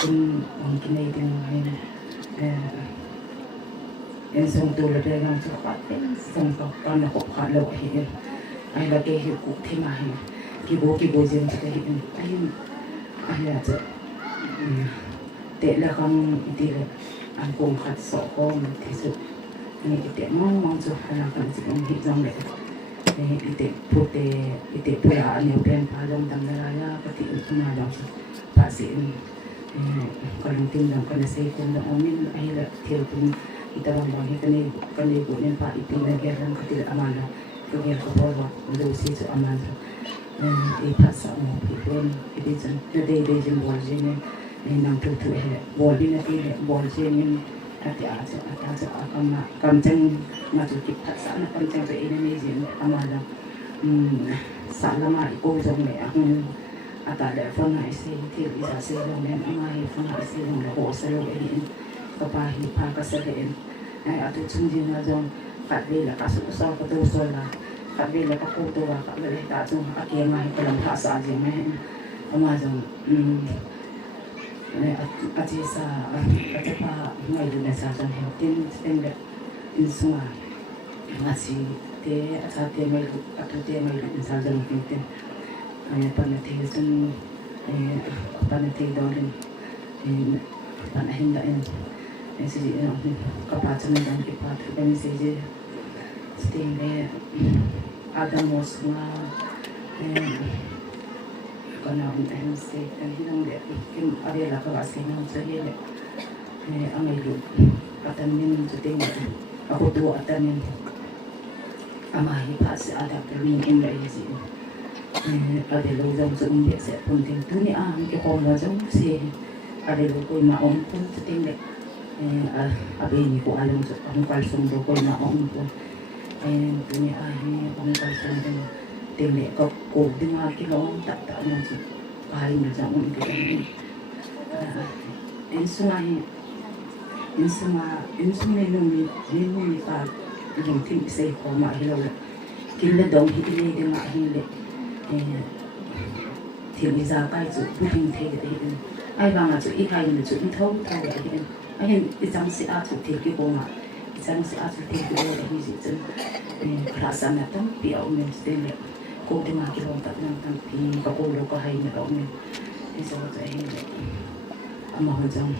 mungkin itu yang sungguh lebih yang cepat sungguh kan aku kalau ini ai là cái hiệu cụ thế mà cái bố riêng cho cái hiện ai là chứ tệ là không tệ là anh cùng khát sợ con thì sự này tệ mong cho hay là cần sự ông hiện trong này thì tệ bữa là nhiều bên phá trong tầm ra ya cái tệ không nào đâu phá sĩ còn tin rằng con sẽ cùng là ông nên ai là thiếu tin kita bang cái này của nên phải tin là cái rằng cái aman là cái việc của bố đôi khi sự aman rồi cái phát sản một cái bên cái chân cái đây chân bò gì nên nằm thu thu hệ bò đi là cái bò gì nên cái à cầm chân mà chủ kịp phát sản là cầm chân về nên gì aman là sản là mà cô giống mẹ ta để phân hải sinh thì bây giờ sinh long nên mai phân hải sinh long là hộ sinh long cái hiện cái ba hi pa cái sinh hiện ở chỗ trung gian là dòng cắt về là các số sau cái tô rồi là cắt về là các cô tô và cắt về là dòng các kia mai cái làm thả sa gì mai mà dòng ở trên sa ở trên pa ngày được là sa dòng hiểu tên là in sung mà chỉ thế sa thế mai ở chỗ thế mai được sa dòng tên panatisan panati dorin panahin dain si kapatan ng kipat kami si sting ada mos nga kana ang si kan hinang de kim ariela ka asin ng sa hele ang ilu patanin sa ako tuwa atanin amahi pa si ada permin in raisi ada lo dong sa umbi sa punting tu ni cái con là giống xe ada lo ko ma om pun ting le abe ni ko alam sa ang kalsong do ko ma om pun tu ni ang kalsong do ting le ko ding ki lo tak na si ai na sa um ki in suma ni pa yung ting say ko ma hilaw kin le dong hi le de ma hi le thì bây giờ cái chỗ bút hình thế đấy ai bằng là chỗ ít hay là chỗ ít thâu thâu đấy ai hiện cái trang sĩ áp chỗ thế cái bộ mà trang sĩ áp chỗ thế cái bộ đấy như gì chứ khá là nát lắm biểu mình tên là cô đi mà cái lòng tập năng tăng thì có cô đâu có hay nữa đâu mình bây giờ vậy mà hồi trong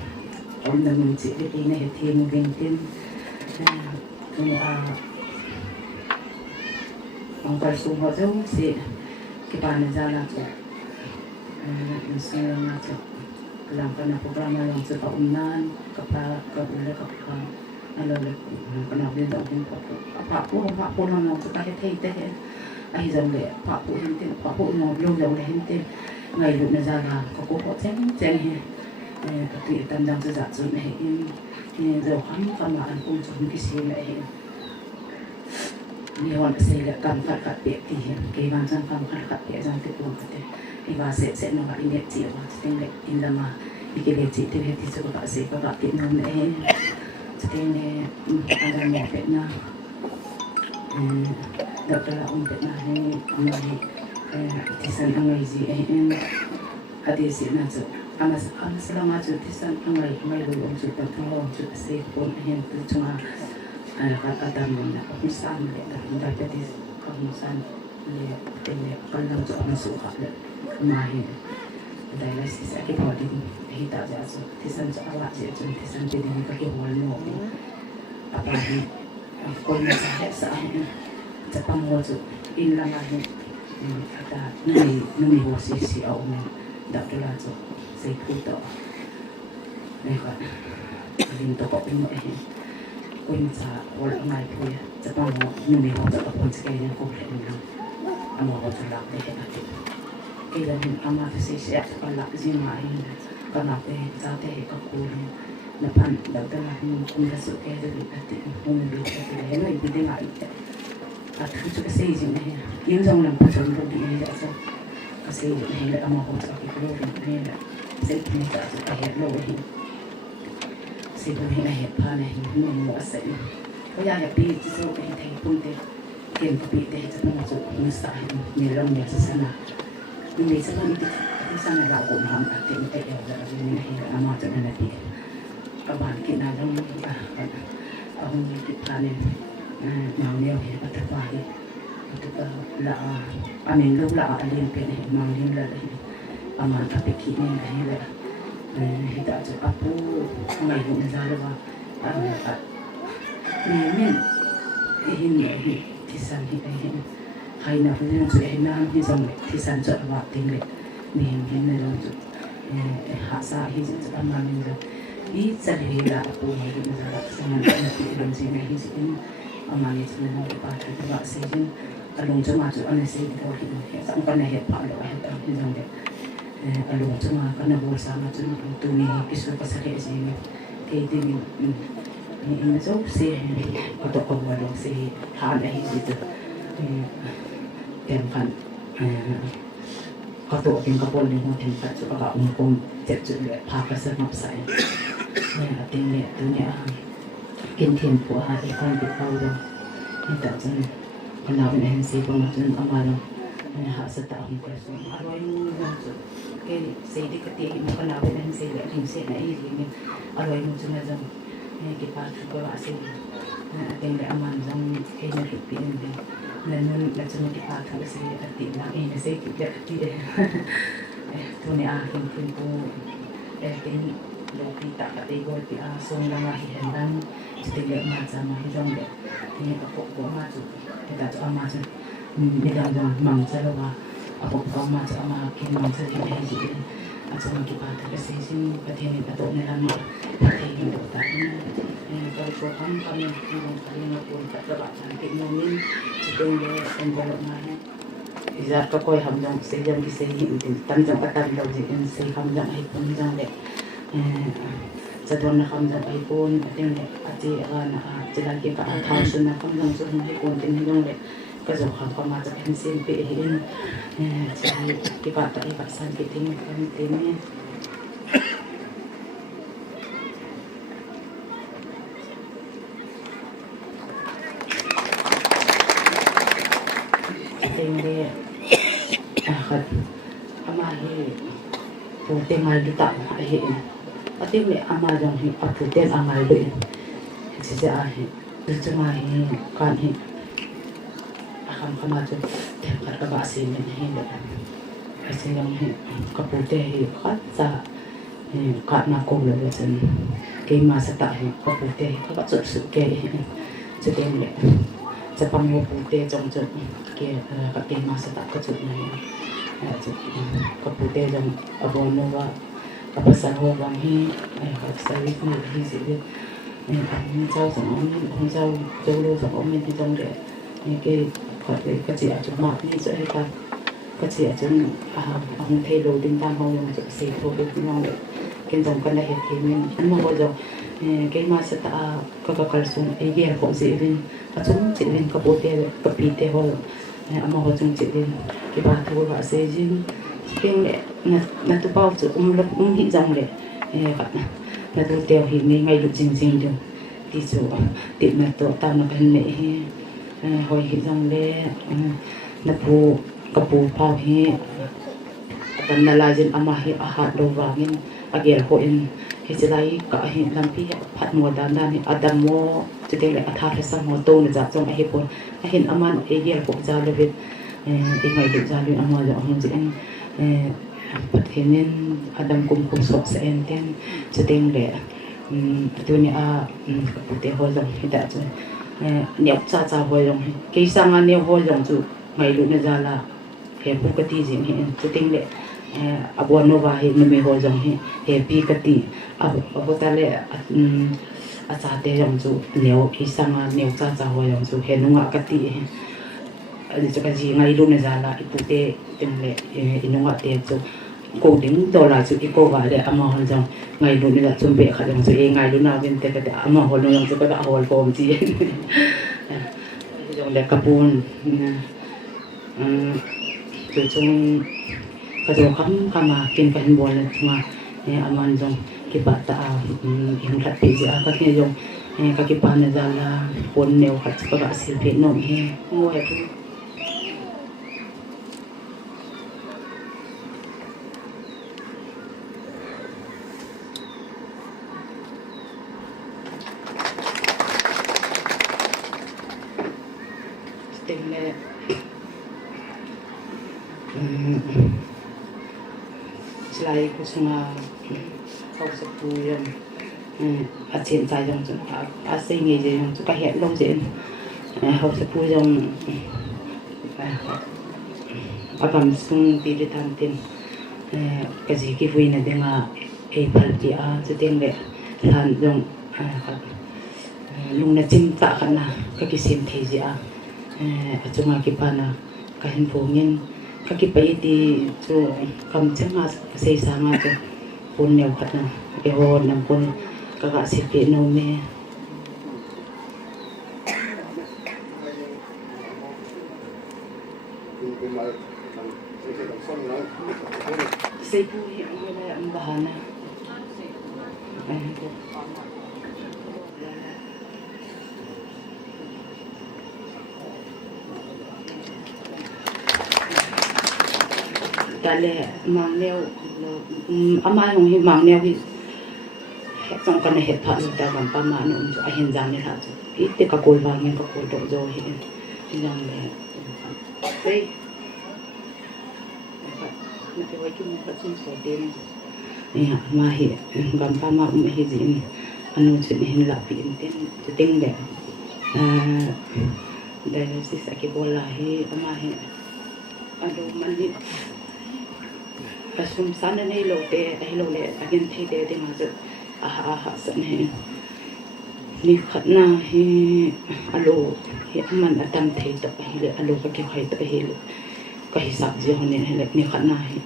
ông là mình chỉ cái này thì mình gần tên ông phải xuống vào trong sẽ cái bàn này ra là chỗ misalnya là chỗ làm cái nào program yang sudah unan kepada kepada alo le kana bin dong hin pa pu no no ta ke thei te ai dong le pa pu hin te pa pu no lo dong le hin te ngai lu na za la ko ko chen chen he ti tam dang za zu ne in zo kham ma an pu chu ki si le he ni hon se le kam khat pe ti ke ban sang kam khat pe jang te pu te i ba se no ga in ti wa ting le in la ma i ke le ti te he ti so ka se ka ti no ne he ting ne ada mo pe na dokter om pe na he ma he ti san angai ji en ade si na zo amas selama tu ti san angai mai lo om su ta lo su se ko hen tu chuma kata mo na ko san le da pe ti ko san le te le kan lang zo am su ka le ma he dialysis aki body hita ja so ti san zo awa je jo ti san pe di ka ke ho no apa ni ko na saจะปังหัวจุอินละมาเนี่ยแต่ไม่มีหัวสีเอาเนี่ยดับตัวละจุใส่พูดต่อนี่ก่อนลิงตัวก็เป็นหมดเองก็ยังจะวันละไม่พูดจะปังหัวไม่มีหัวจะกับคนสเกย์ยังคงเห็นนะอามาจะหลับได้แค่ไหนก็เลยอามาจะเสียก็หลับจริงไหมก็หลับได้จะได้ก็คูเลยแล้วพันดับตัวละคุณจะสุขแก่จะดีปฏิคุณดีปฏิเลยไม่ได้ไหมthứ cho cái xây dựng này những dòng làm cuộc sống công ty này đã xong cái xây dựng này lại mà hỗ trợ cái lô này là xây dựng tạo ra cái hệ lô này xây dựng này hệ pha này mình mở xây có gia nhập đi cho cái thành công ty tiền của bị để cho nó dụng nó xài nhiều lông nhiều sẽ là nhưng mình sẽ không đi sang là gạo cũng làm tiền cái đều là vì này là mà cho nên là tiền các bạn kỹ năng trong ông cái pha này mau neo he at pa he at la amin lo la alin pe ne mau lin la he ama ta pe ki ne he la he ta cho apu mai ni za la wa ni min he ni he ti san he he hai na hu ne so he na hi sam ti san cho wa ting le ni he ne lo cho ha sa hi cho ama min za i sa le la apu mai ni za la sa na ti lo si ne hi si amani tu na ba tu ba se jin alung chama chu ane se ko hi he sang ka ne he pa lo he ta hi jang de alung chama ka na bo sa ma chu tu ni ki su ka sa ke ji ni ke ti ni in zo se ko to ko wa lo se ha na hi ji tu tem kan ko to tin ka pol ni mo tin pa chu ka mo ko jet chu le pa ka sa map sai ne tin ne tu ne kinh thiền của hai cái con bị đau rồi hiện tại chân con nào bên em xây con chân ở ngoài rồi họ sẽ tạo một cái số rồi cái xây đi cái tiền con nào bên em xây lại hình xây này gì mình ở rồi mình chân là dòng cái ba cái bạn xây tiền để ăn ăn dòng cái này được tiền nên là chân cái ba thằng xây tiền là cái xây cái đẹp đi đấy thôi này hình thiên cô cái lo kita kategori pi asong lang hihendan setiap macam hidung deh ini apa kau macam kita tu macam bidang dong mangsa lawa apa kau macam ama kin mangsa di sini macam kita terkesi sini katanya kita tu ni lama katanya tu tadi kalau kau kami hidung kami pun tak terbaca cantik nomin sedang dia enggak mana Iza ka koy hamjang sejam ki sehi tanjang patam daw jikin sehi hamjang ay punjang deh sa doon na kamdang ay pun ating ati na lagi ka atawso na kamdang so na hipon din hidong le kaso kamata kinsin pihin sa kipata ipasan kiting kamitin ating le akad amahi puting malduta ahin ating le amadang hi aputen angal do sisa ahin cuma hi kan hi akan kamato tempat kabasi ni hi kasi yang hi kapute hi kat sa kat na ko le sen kay masa ta hi kapute ka tsut su ke sa tem le sa pango pute jong jong ke ka kay masa ta ka tsut na hi kapute jong abono wa kapasan ho bang hi ay kapsawit ni hi sila sau sống hôm sau châu lô sống mình thì trong để cái khỏi cái gì ở chỗ mạc đi chỗ hay ta cái gì ở chỗ ông thay đồ đinh tam hông chỗ xì thôi cái nhau để cái dòng con này thì mình ăn mà rồi cái mà sẽ ta cái kalsung ấy cái họ gì lên chúng chỉ lên cái bộ tiền cái pi tiền họ mà họ chúng chỉ lên cái bà thôi họ sẽ dính cái lệ là tụi bao giờ hiện rằng lệ là tụi tiêu hiện ngay lúc dình được thì chỗ tiệm mà tụi tao nó bên lệ hồi hiện rằng lệ là phụ cái phụ bao hi dan nalajin amahi ahat do wangin agel hoin hisilai ka hi lampi phat mo dan dan adam mo chute le athar sa mo to na ja chong a hi pon a hin aman agel ko ja le vit ingai de ja le ama ja hon jin pathenin adam kum sok sa enten chute le tu ni a te ho jong hida chu niap cha cha ho jong ke sang ne ho jong chu ngai lu na ja la he pu ka ti jin he chute le abuan nova he no me ho jong he pi ka ti abu ta le a cha te jong chu neo isanga neo cha cha ho jong chu he nunga ka ti ani cha ka ji ngai lu na za la ipu te tem le inunga te chu ko ding do la chu iko wa le ama hon jong ngai lu na chu be kha jong chu ngai lu na ben te ka ama ho no jong chu ka ho ko ji jong le kapun chu chung cái chỗ khám mà kinh cái buồn là mà aman dong cái bát ta hiện thật bị gì các cái dong các cái pan này là buồn nhiều hạt các bạn xin phép nộp he mua hết tình này selain itu semua kau sepuyang asin saya yang asing aja yang suka hiat long jen kau sepuyang abang sung di tantin kasi kifuin na denga palti seteng le lan dong lung na cinta kana kakisin thezi acunga kipana kahin pungin kakipai di tu kam cenga sei sanga tu pun neu khatna ke ho nam pun kakak sipi no me sei pu hi ang bahana tale mang neo ama hong hi mang neo hi trong kan he pha ta ban pa ma no a hen jang ne ha chu ite ka kol ba nge ka kol do jo hi jang le sei na te wai ki me ka chin so de ya ma hi gam pa ma hi jin anu chu ni hin la pi ten chu ting de dialysis aki bola hi ama hi ado man hi asum sana nei lo te ai lo le again thei de de ma zo aha san he ni khatna hi alo hi aman atam thei to hi le alo ka ke khai to hi le ka hisab je hone le ni khatna hi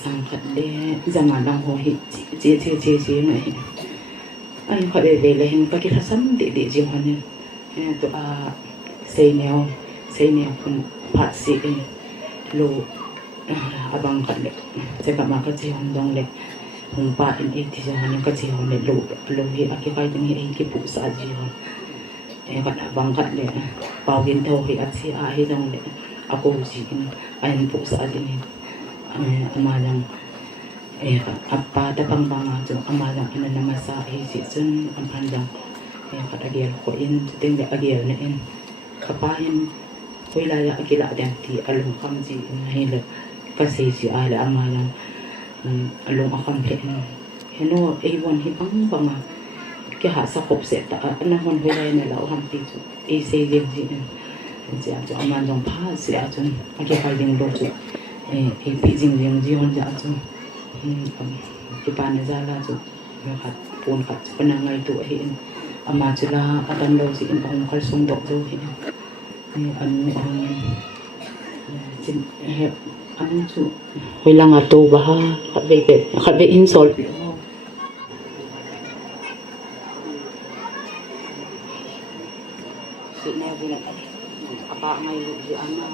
sang khat de zaman dang ho hi che ma hi ai kha de le hin ka ki thasam de de je hone to sei neo pun phat si lo abang khat le se ka ma ka chi hon dong le hung pa in e ti jo han ka chi hon le lo hi a ki kai ding hi ki pu sa ji hon ka abang khat le pau gin tho hi a chi a hi dong le a ko ji in ai pu sa ji ni ama lang apa ta pang bang jo ama lang ina nama sa hi si chun am phan dang ka agel ko in ting le agel ne in kapahin wilaya akila dan ti alung kam ji nahi le kasi si ala amalang alung akam le heno e1 hi bang ke ha sa khop se ta ana hon wilaya na la ham ti chu e se jem ji ja jo aman jong pha se a chun ake kai ding lo chu e pi jing ji hon ja chu ki pan za la chu khat pun khat panangai tu hi ama chula adan lo si in ong kal sung dok zo hi ni an chin he an chu hoilang atu ba ha khat ve in sol pi si ne bu apa ngai lu di ama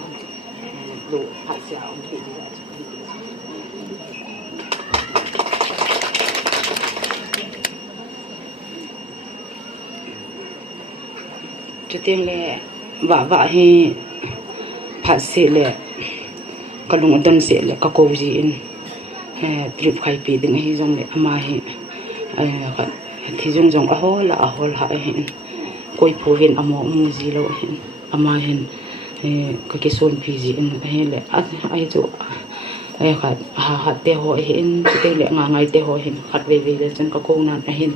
lu khat sia ong ki di cho tiếng lệ vả hi phát sẽ lệ cái lùng đơn sẽ lệ các cô gì in trip khai pi tiếng hi dòng lệ ama hi thì dòng aho là hi coi phổ hiện amo mu gì lo hi ama hi cái son pi gì in hi lệ ai chỗ khát ha te ho hi in tiếng lệ ngai te ho hi khát về lệ chân các cô nan hi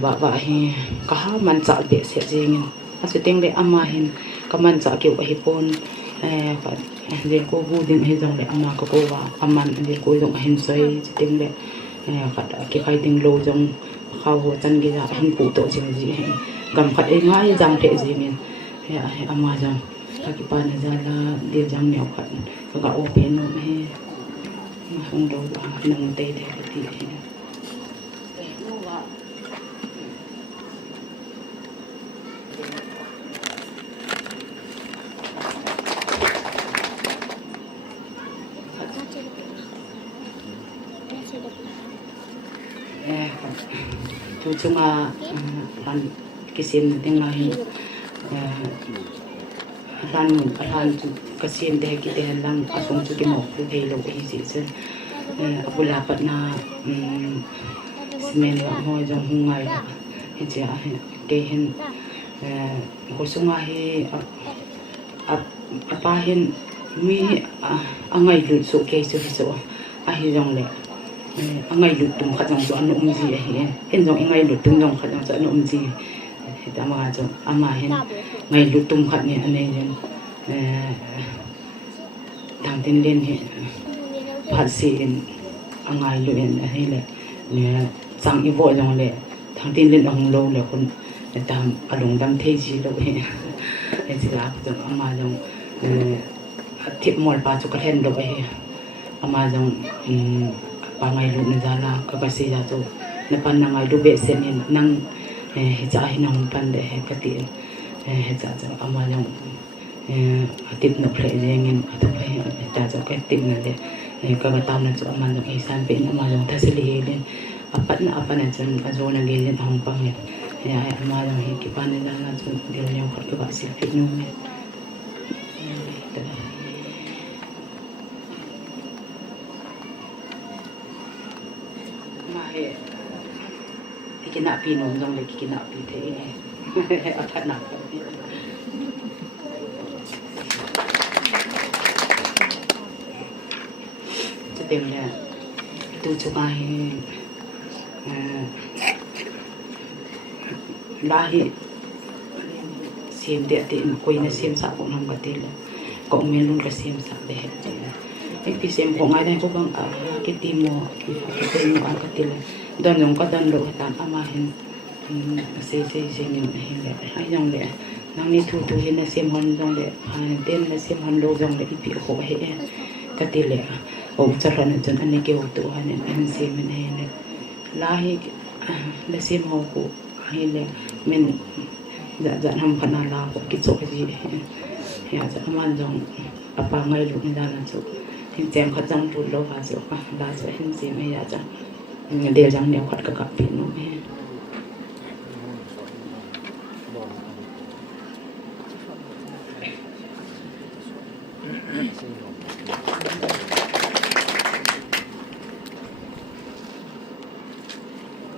vả hi cả man chả bị sẽ gì nghe asu tiếng lệ ama hin kaman cha kiểu hi pon liền cô bu din hi dong lệ ama ko ko wa aman liền cô dong hin soi tiếng lệ khát cái khai tiếng lâu dong khao ho chân cái hin phụ tổ chừng gì cầm khát ấy ngay dang thế gì nghe ama dong cái pan ra là dia dang nèo khát cái open nó he không đâu nâng tay thế cái gì chú chung ran kisim tiếng lai ran kisim de ki de lang asong chu ki mo ku thei lo hi si chen apula patna semen ho jong hungai he cha ke hen ko sunga hi apa hen mi angai lu so ke so a hi jong le ngay lụt tung khát dòng cho anh gì hiện dòng ngay lụt tung dòng khát dòng cho anh gì ta mà cho ama hiện ngay lụt tung khát này anh ấy thằng tên lên hiện phát sinh ngay lụt hay là sang cái vội dòng lệ thằng tên lên ông lâu là con tam along tam thế gì đâu hiện chỉ là dòng ama dòng thiệp mồi ba chục cái hen đâu vậy ama dòng pangai lu nizala kakasi ja to napan nangai lu be sen nang cha hi nang pan de kati cha cha ama yang atip no ple jengin atu pai ta cha ka tip na de ka ga tam na chu ama no e san pe na ma lo ta sili le apat na apana chan azo na ge jen hong pang ya ama yang hi ki pan na na chu de nyong khat ka ba sil pi no me kina pi nom dong le kina pi the ne athat na cho tìm là tu cho ai lahi sim dia ti koi na sim sa ko nam batil ko men lun ka sim sa de ek pi sim ko ngai dai ko bang ke timo ke no an ka til don yong ka don lo tan ama hin se min hin le ai jong le nang ni thu hin na sim hon jong le ten na sim hon lo jong le pi ko he ka til le o cha ran chen an ni ke o tu han an sim min he ne lahi le sim ho ko he le men dạ ham khana la ko ki cho ji ya cha man jong apa ngai lu ni dan chu hin chem kha jang pu lo ha chu la cha hin si me ya cha de jang ne khat ka pi no me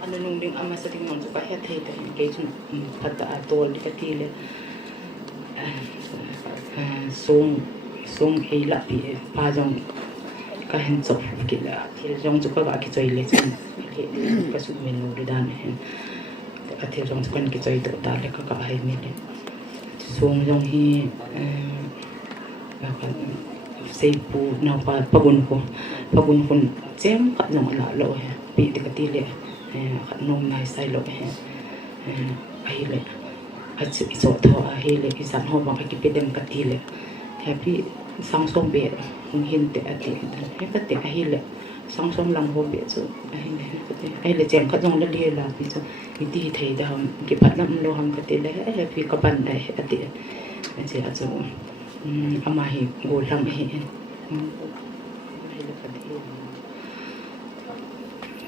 ano nung ding ama sa tingnon so ka het he ta ke chu phat ta tol di ka ti le sung hei la pi pa jong ka hen chok ki la thil jong chu ka ki choi le chen ka su menu de dan hen ka thil jong chu kan ki choi to ta le ka hai mi le sung jong hi ka sei pu na pa pagun ko chem ka jong la lo he pi de ka ti le khát nôm này sai lỗi ai lệ sự số thọ ai lệ cái sản hôm bằng cái biết đem cái gì lệ happy sang sông bể không hiền tệ tệ cái tệ ai lệ sang sông làm hồ bể rồi ai lệ chém khát dòng đất đi là ví dụ cái gì thấy đó cái bắt lắm đâu ham cái tệ đấy happy các bạn đấy tệ sẽ ở chỗ ama hi ngồi làm hi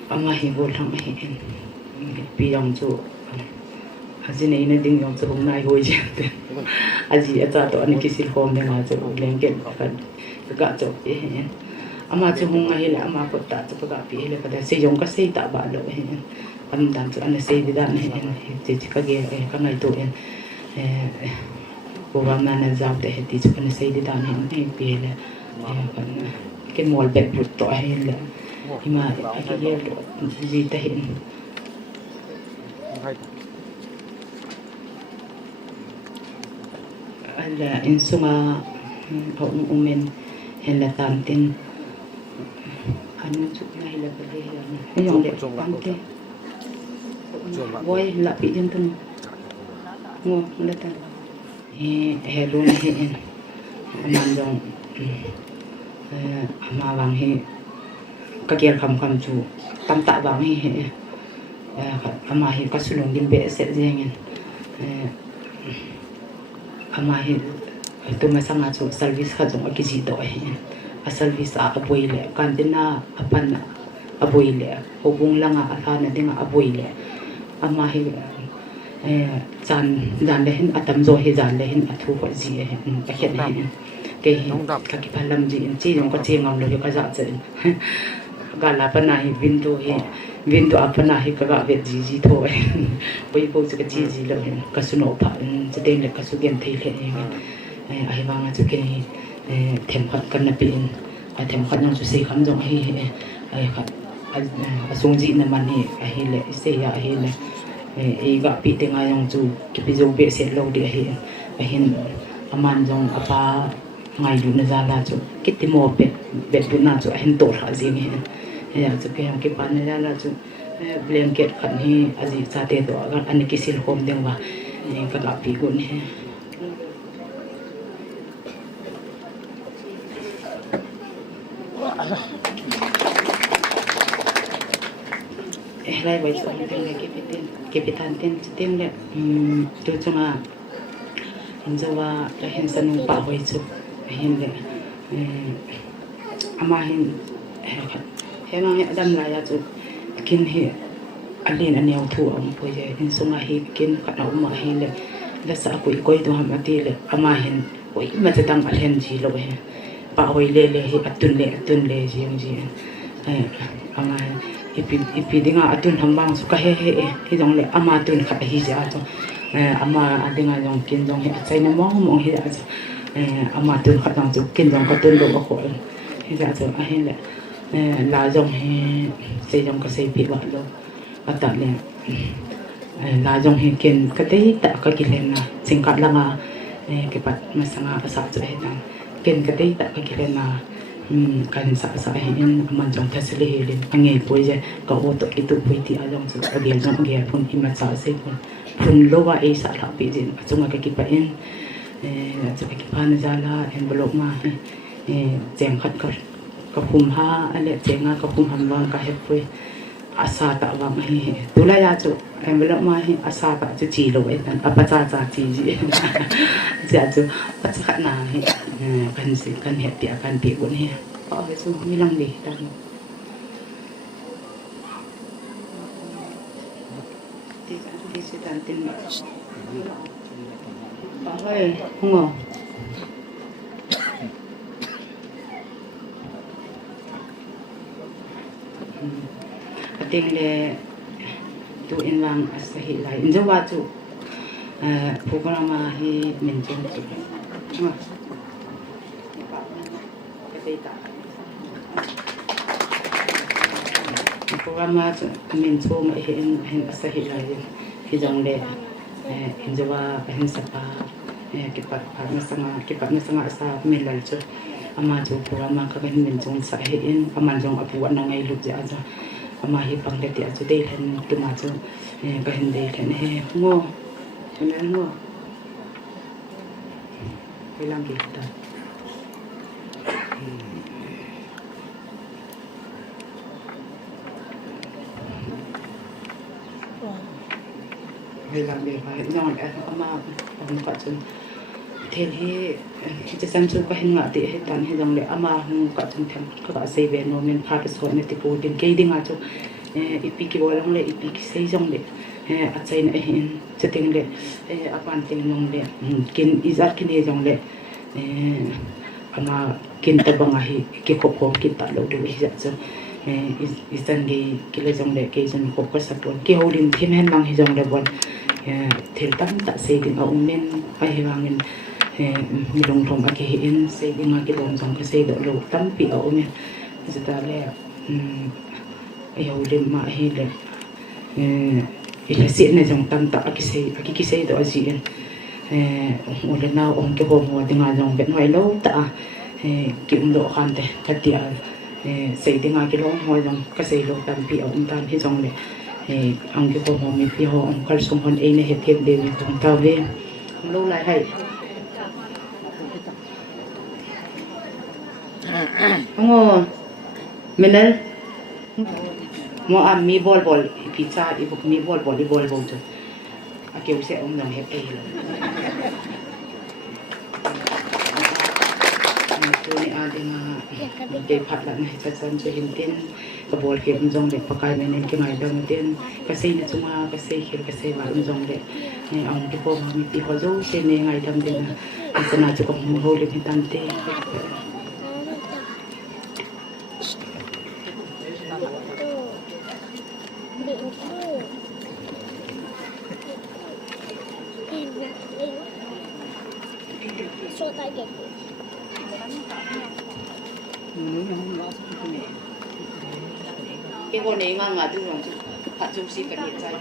ama hi ngồi làm hi pi yang chu aji nei na ding yang chu hong nai hoi je aji ata to ani kisil khom de ma chu leng ke ka chu ama chu hong ngai la ama ko ta chu ka pi le ka se yong ka se ta ba lo an dan chu an se di dan he ka ge ka ngai to program na giao để thì chúng ta xây đến đàn hiện thì là cái mồi bẹp rụt tỏi hay là nhưng mà cái gì ta hiện là in sung ông men hay là tàn tin anh chụp này là cái gì cái dòng đẹp tàn tin voi là bị dân thân mua là tàn he luôn he man dong ma wang he ka ger kham chu tam ta wang he ama he ka sulung din be se jeng ama he to ma sanga chu service kha jong ki ji do he a service a boile kan dina apan a boile obung langa a thana dinga a boile ama he zan lehin atam zo he zan lehin athu ko ji he ka khet he ke ka ki palam ji chi jong ka chi ngam lo ka za chen ga la pana hi window apana hi ka ga ve ji tho oi bo chu ka chi ji lo ka suno pha che de le ka su gen thei le ai wang chu ke them khat kan na pin a them khat nang chu sei kham jong hi ai khat a sung ji na man hi a hi le se ya hi le ga pi te nga yong chu ki pi jong be se lo de hi a hin aman jong apa ngai du na za la chu ki ti mo pe be bu na chu a hin to ra ji ni ya chu ke yang ki pa na la chu blanket khan hi aji cha te do ga an ki sil hom deng wa ka ga pi gun he lai bai so ni teng ke pitan ten le tu chunga injawa la hen sanung pa hoi chu hen le ama hen he ma he adam la ya chu kin he alin aneu thu am po je in sunga hi kin ka na ma hi le la sa koi do ham ati le ama hen koi ma cha tang alhen ji lo he pa hoi le he atun le ji ama ipi dinga atun hambang su ka he dong le ama atun kha hi ja to ama adinga jong kin jong he chaina mo hi ja ama atun kha jong chu kin jong ka tun lo ko hi ja to a he le la jong he se jong ka se pi ba lo ata le la jong he kin ka te ta ka ki len na sing ka la nga ke pat masanga asa chu he dang kin ka te ta ka ki len na kan sa hin man jong tha se le le ange poi je ka o to ki tu poi ti a jong chu a gel jong ge phun hi ma sa se phun lo wa e sa la pi jin a chunga ka ki pa in chu ka ki pa na za la envelope ma cheng khat ka phum ha ale chenga ka phum ham wang ka he poi asa ta wang hi tu la ya chu envelope ma hi asa ta chu chi lo e tan apa cha chi ji ja chu pa cha na hi kan he pi kan pi gun he chu mi lang di ta ti se tan tin ma ba hoi ngo ting le tu in wang asahi lai in jawa chu program hi min chung chu program chu min chung hin asahi lai hi jang le in jawa hin sapa ki pa na sanga sa min lai chu ama chu program ka min chung sa hi in aman jong apu an ngai lu ja ama hi pang le ti a chu dei than tu ma chu ka hin dei than he ngo nên ngo cái làm gì ta cái làm gì phải nhon ama ông có chân thế thìจะจำชื่อก็เห็นงาติให้ตันให้ลงเลยอามาหงกัดจนทำก็เซเว่นโนเมนพาไปสอนในติปูดินเกยดิ้งอาจุอีพีกี่วันลงเลยอีพีกี่เซย์จงเลยอาจารย์เห็นจะติงเลยอาปานติงลงเลยกินอีจัดกินเอจงเลยอามากินตะบังอาหิกิขบของกินตัดเราดูอีจัดจงอีจันกีกิเลจงเลยกิจนขบก็สับปนกิฮอดินที่แม่นบางให้จงเลยวันเทลตั้งตัดเซดินเอาเมนไปให้วางเงินมีลงทงอาเกอินเซดิมากิลงจงก็เซดโลตั้มปีเอาเนี่ยจะตาแรกไอ้ฮอดินมาให้เลยอีเลสิเนี่ยจงตั้มตาอากิเซดอาจีนวันนั้นเอาองค์เกี่ยวกับหัวดิ่งอาจงเป็นไว้แล้วตากิมโลกันเตะกัดเดียเซดิ่งอากิลงหัวจงก็เซโลตั้มปีเอาตั้มให้จงเลยองค์เกี่ยวกับหัวมีพี่หัวองค์คัลสงคนเองเนี่ยเหตุเทียบเดียวตรงตาเวโลไรให้ngo menal mo mi bol pizza ibuk mi bol bol tu akeu se dang he ei tu ni adinga de phatla na cha chan che hintin ka bol he jong de pakai men ke ngai dang ten ka sei na chunga ka sei khir ka sei wa jong de ang ki po mi pi ho zo se ne ngai dam de na chu ko ho le ni tan te cái con này ngang ngà tôi lòng hạt chung xí cả điện trai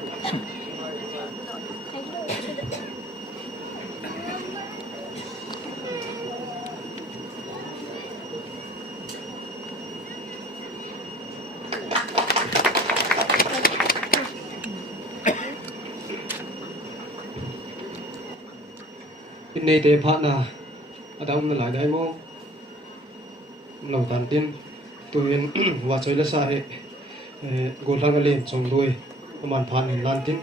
in này để phát na ở đâu nó lại đây mô lâu tàn tiên tôi và chơi là sao hệ gồm thằng lên trong đuôi màn phản hình lan tin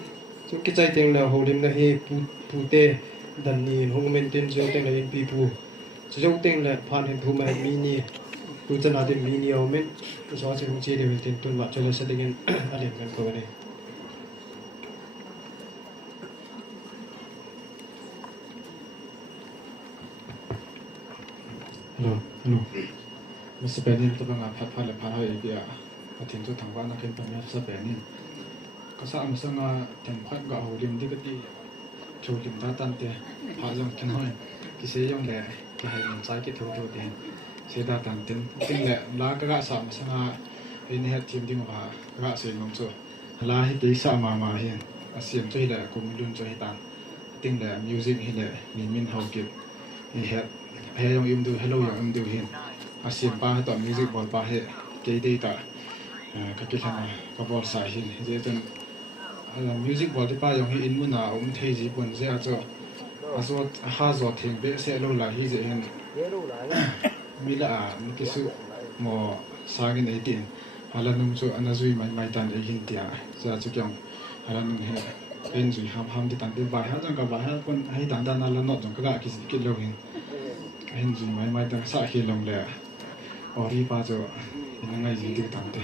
chú cái trái tiếng là hồ đêm là he pu tê đàn nhìn hông men tên cho tiếng là in pi pu chú chú tiếng là phản hình thu mà mini pu chân là tiếng mini ao men cho chơi không chơi đều tiếng tuần và chơi là sẽ tiếng ở liền gần tôi này hello mình sẽ bên tôi đang phát phát lại phát hơi bị à tiền tôi thằng quan nó khen phần nhất sẽ bên có sao mà sang tiền phát gạo hồ lim đi cái gì chủ lim ta tan tiền phát dòng khen hơi cái xe dòng lẻ cái hay mình trái cái thiếu tiền xe ta tan tiền tiền lẻ lá cái gạo sao mà sang bên này team đi mà gạo xe nông chỗ lá hết cái sao mà hiện xiêm chơi lẻ cùng luôn chơi tan tiền lẻ music hiện lẻ mình hậu kịp hết hay dòng im du hello dòng im du hiện xiêm ba hay tọa music ball ba hết cái đây ta cái thằng cái ball sai hiện vậy nên music ball thì ba dòng in muốn nào cũng thấy gì buồn dễ cho ha zo thiền bé sẽ lâu lại hi dễ hiện mi là cái sự mò sáng cái này tiền hay là nung cho anh duy mai tan để hiện tiền ra cho kiểu hay là nung hiện bên duy ham thì tan để bài hát trong cái bài hát con hay tan là nó trong cái cái lâu hiện hiện duy mai tan sa khi lòng lẹ ori ba cho nó ngay gì thì tan thế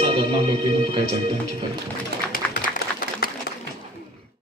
Sa don mang lo pin pakai jang dan kipai.